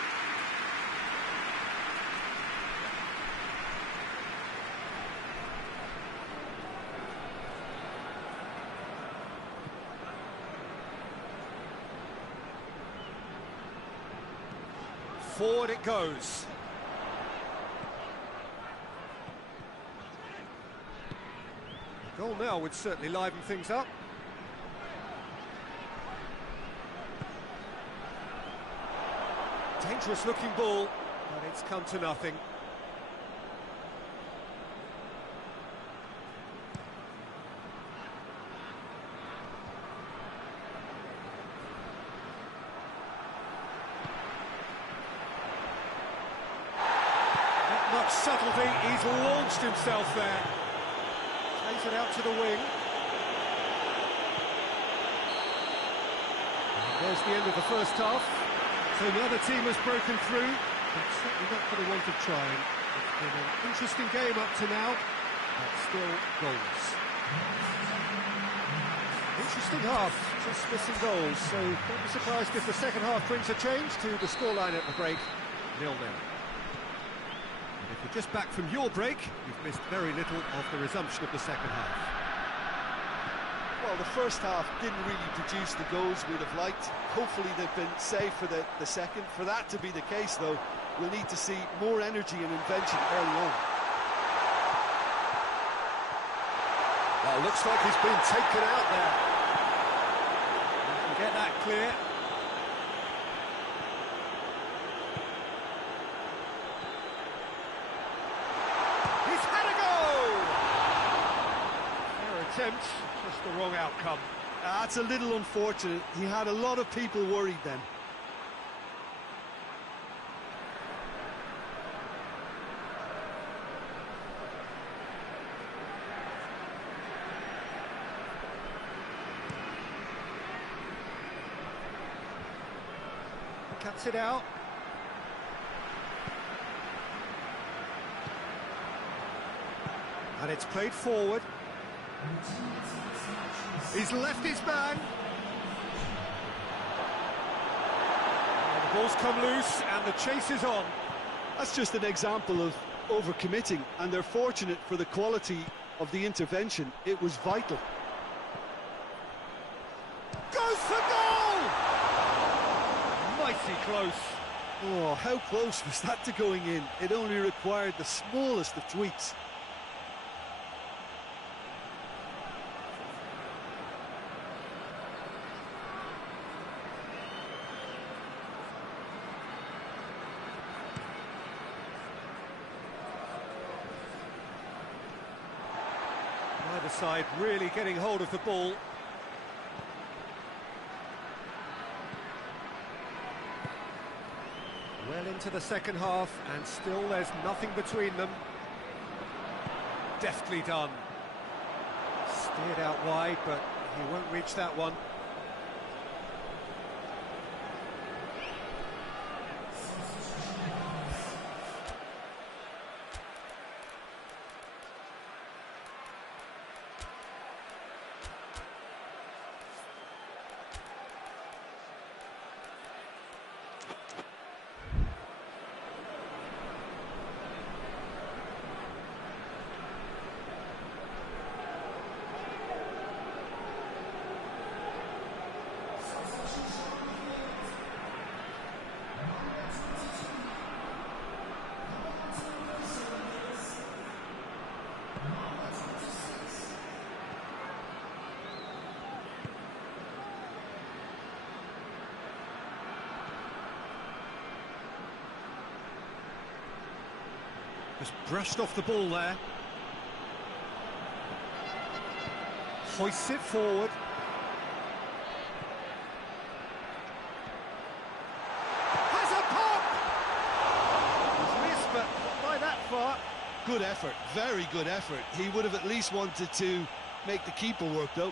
Forward it goes. Goal now would certainly liven things up. Dangerous looking ball, but it's come to nothing. Not much subtlety, he's launched himself there. Plays it out to the wing. And there's the end of the first half. So the other team has broken through, but certainly not for the want of trying. It's been an interesting game up to now, but still goals. Interesting half, just missing goals, so don't be surprised if the second half brings a change to the scoreline at the break, 0-0. And if you're just back from your break, you've missed very little of the resumption of the second half. Well, the first half didn't really produce the goals we'd have liked. Hopefully they've been saved for the second. For that to be the case, though, we'll need to see more energy and invention early on. Well, looks like he's been taken out there. You can get that clear. He's had a go! Fair attempt. Just the wrong outcome. That's a little unfortunate. He had a lot of people worried then. Cuts it out. And it's played forward. He's left his man. And the ball's come loose and the chase is on. That's just an example of overcommitting, and they're fortunate for the quality of the intervention. It was vital. Goes for goal! Mighty close. Oh, how close was that to going in? It only required the smallest of tweaks. side really getting hold of the ball. Well into the second half, and still there's nothing between them. Deftly done. Steered out wide, but he won't reach that one. Just brushed off the ball there. Hoists it forward. Has a pop! He's missed, but not by that far. Good effort, very good effort. He would have at least wanted to make the keeper work, though.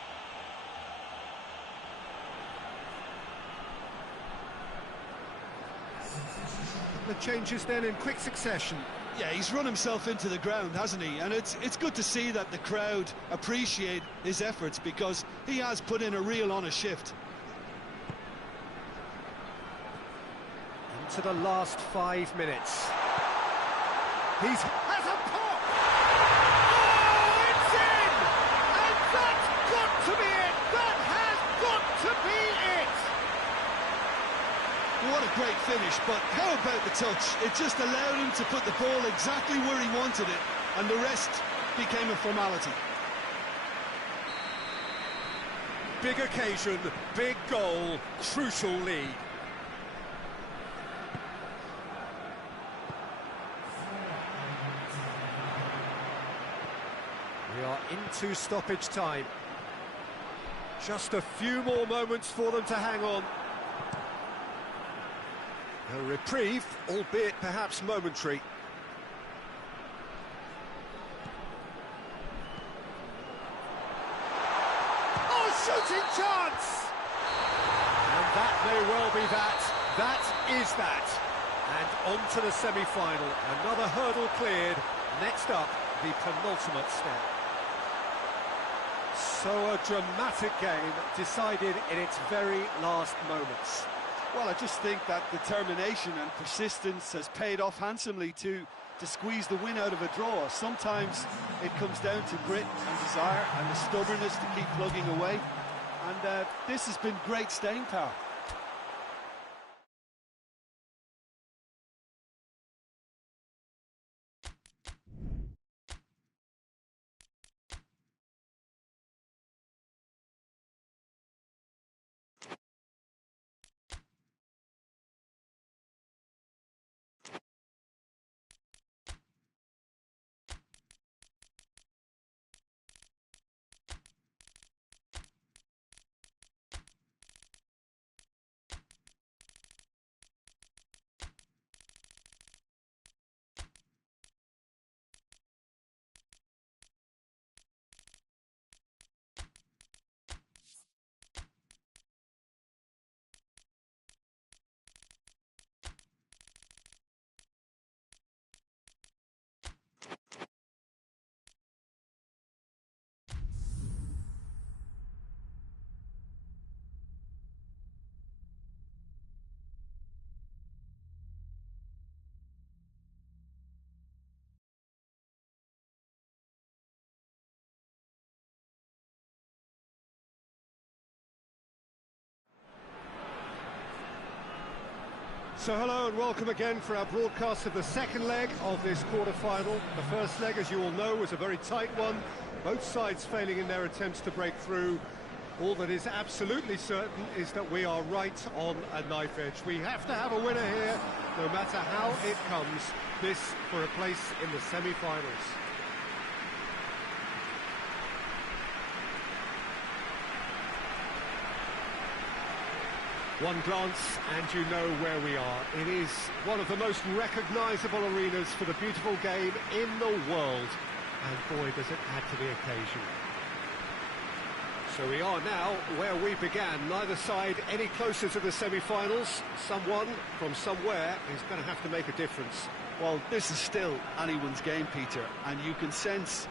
The changes then in quick succession. Yeah, he's run himself into the ground, hasn't he? And it's good to see that the crowd appreciate his efforts, because he has put in a real honest shift. Into the last 5 minutes. Has a pop! Oh, it's in! And that's got to be it! That has got to be it! What a great finish, but how about the touch? It just allowed him to put the ball exactly where he wanted it, and the rest became a formality. Big occasion, big goal, crucial lead. We are into stoppage time. Just a few more moments for them to hang on. A reprieve, albeit perhaps momentary. Oh, shooting chance! And that may well be that. That is that. And on to the semi-final. Another hurdle cleared. Next up, the penultimate step. So a dramatic game decided in its very last moments. Well, I just think that determination and persistence has paid off handsomely to squeeze the win out of a draw. Sometimes it comes down to grit and desire and the stubbornness to keep plugging away. And this has been great staying power. So hello and welcome again for our broadcast of the second leg of this quarter-final. The first leg, as you all know, was a very tight one. Both sides failing in their attempts to break through. All that is absolutely certain is that we are right on a knife edge. We have to have a winner here, no matter how it comes. This for a place in the semi-finals. One glance and you know where we are. It is one of the most recognisable arenas for the beautiful game in the world. And boy, does it add to the occasion. So we are now where we began. Neither side any closer to the semi-finals. Someone from somewhere is going to have to make a difference. Well, this is still anyone's game, Peter, and you can sense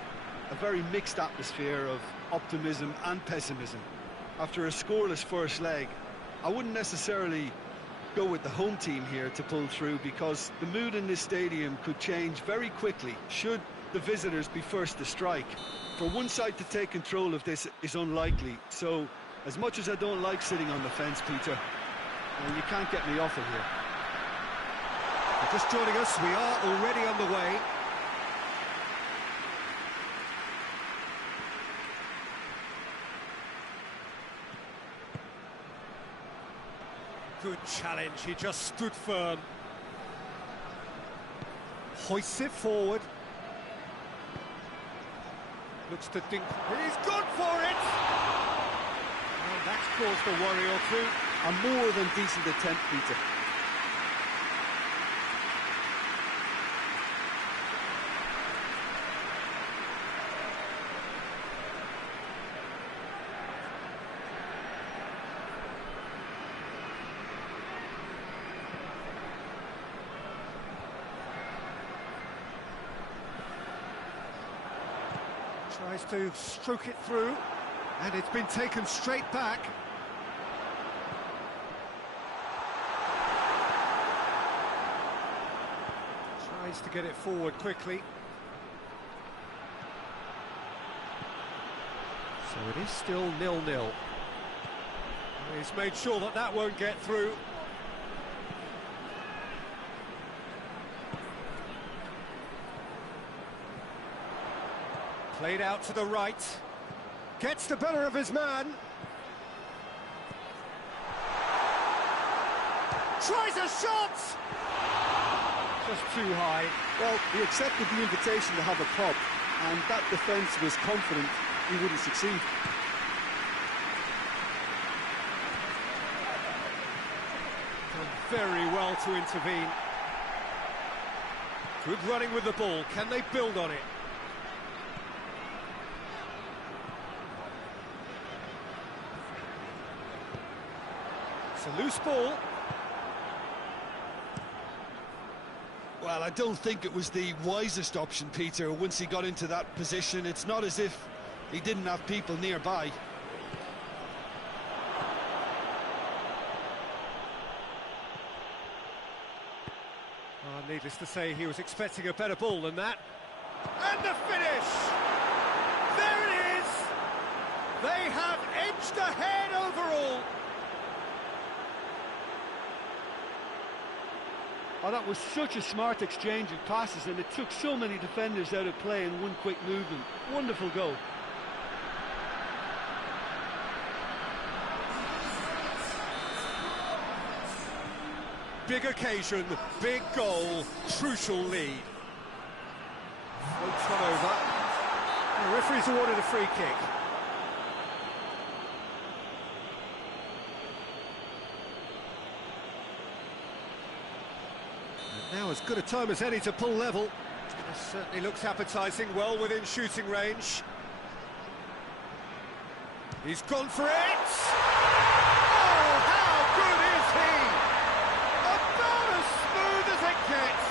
a very mixed atmosphere of optimism and pessimism. After a scoreless first leg, I wouldn't necessarily go with the home team here to pull through, because the mood in this stadium could change very quickly should the visitors be first to strike. For one side to take control of this is unlikely, so as much as I don't like sitting on the fence, Peter, you can't get me off it here. Just joining us, we are already underway. Good challenge, he just stood firm. Hoists it forward. Looks to dink. He's gone for it! And that's caused a worry or two. A more than decent attempt, Peter. Tries to stroke it through, and it's been taken straight back. Tries to get it forward quickly. So it is still 0-0. He's made sure that that won't get through. Played out to the right. Gets the better of his man. Tries a shot! Just too high. Well, he accepted the invitation to have a pop, and that defence was confident he wouldn't succeed. Done very well to intervene. Good running with the ball. Can they build on it? It's a loose ball. Well, I don't think it was the wisest option, Peter, once he got into that position. It's not as if he didn't have people nearby. Needless to say, he was expecting a better ball than that. And the finish! There it is! They have edged ahead overall. Oh, that was such a smart exchange of passes, and it took so many defenders out of play in one quick movement. Wonderful goal. Big occasion, big goal, crucial lead. Floats one over. The referee's awarded a free kick. And now as good a time as any to pull level. This certainly looks appetising, well within shooting range. He's gone for it! Oh, how good is he! About as smooth as it gets!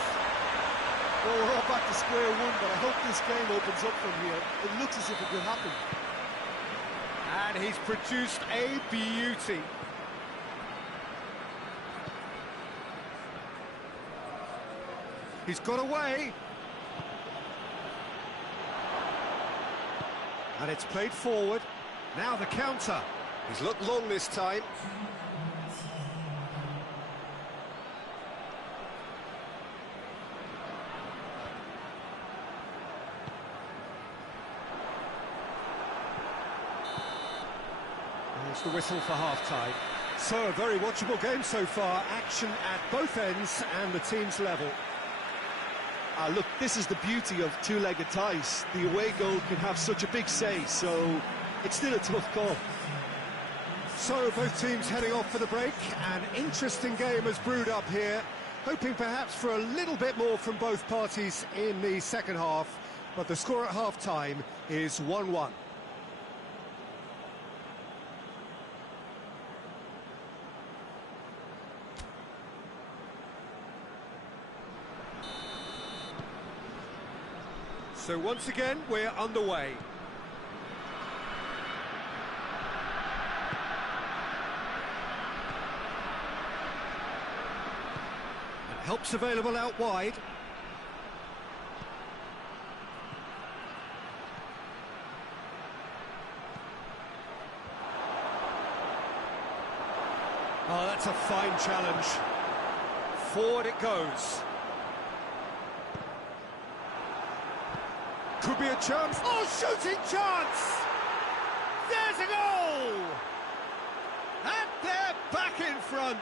Well, we're all back to square one, but I hope this game opens up from here. It looks as if it could happen. And he's produced a beauty. He's got away. And it's played forward. Now the counter. He's looked long this time. There's the whistle for half-time. So a very watchable game so far. Action at both ends and the team's level. Look, this is the beauty of two-legged ties. The away goal can have such a big say, so it's still a tough call. So both teams heading off for the break. An interesting game has brewed up here, hoping perhaps for a little bit more from both parties in the second half, but the score at half-time is 1-1. So once again, we're underway. And help's available out wide. Oh, that's a fine challenge. Forward it goes. Could be a chance. Oh, shooting chance! There's a goal! And they're back in front.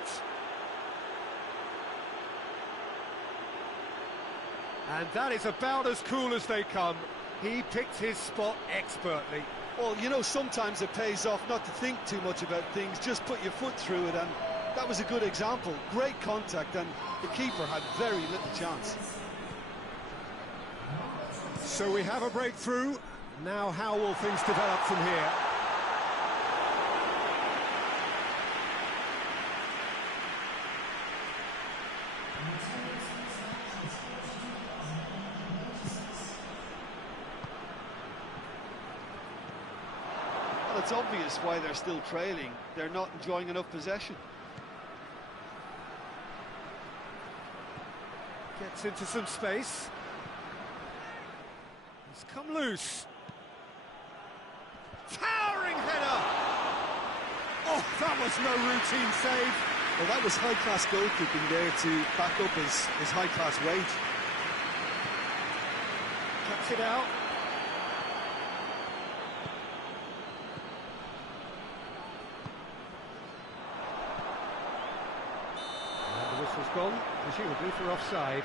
And that is about as cool as they come. He picked his spot expertly. Well, you know, sometimes it pays off not to think too much about things, just put your foot through it, and that was a good example. Great contact, and the keeper had very little chance. So we have a breakthrough. Now how will things develop from here? Well, it's obvious why they're still trailing. They're not enjoying enough possession. Gets into some space. He's come loose. Towering header! Oh, that was no routine save. Well, that was high-class goalkeeping there to back up his high-class wage. Cuts it out. And the whistle's gone, presumably for offside.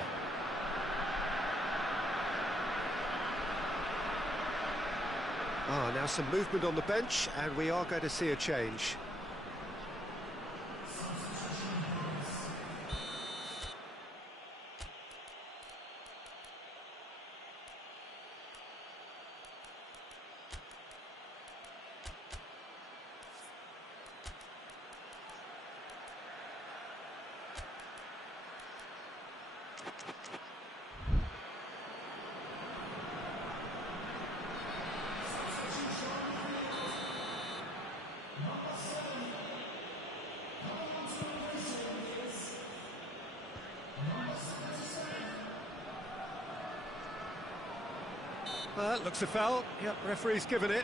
Ah, now some movement on the bench, and we are going to see a change. Looks a foul. Yep, referee's given it.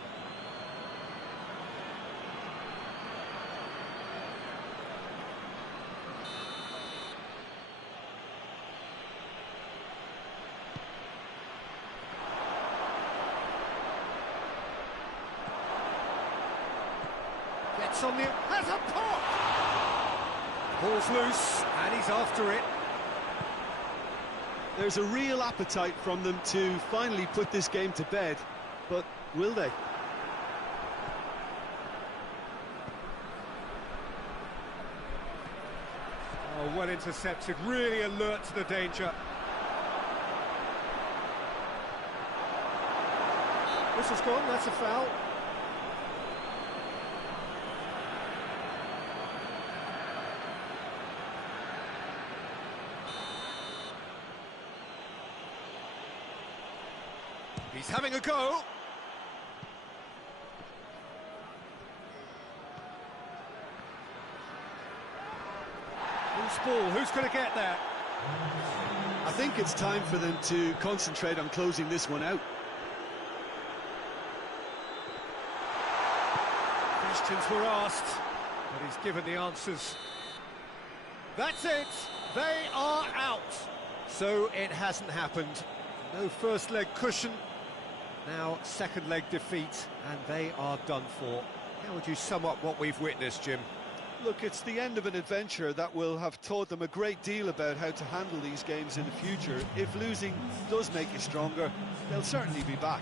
Gets on the... has a pop! Ball's loose, and he's after it. There's a real appetite from them to finally put this game to bed, but will they? Oh, well intercepted, really alert to the danger. Whistle's gone, that's a foul. He's having a go. Who's ball? Who's going to get there? I think it's time for them to concentrate on closing this one out. Questions were asked, but he's given the answers. That's it. They are out. So it hasn't happened. No first leg cushion. Now, second leg defeat, and they are done for. How would you sum up what we've witnessed, Jim? Look, it's the end of an adventure that will have taught them a great deal about how to handle these games in the future. If losing does make you stronger, they'll certainly be back.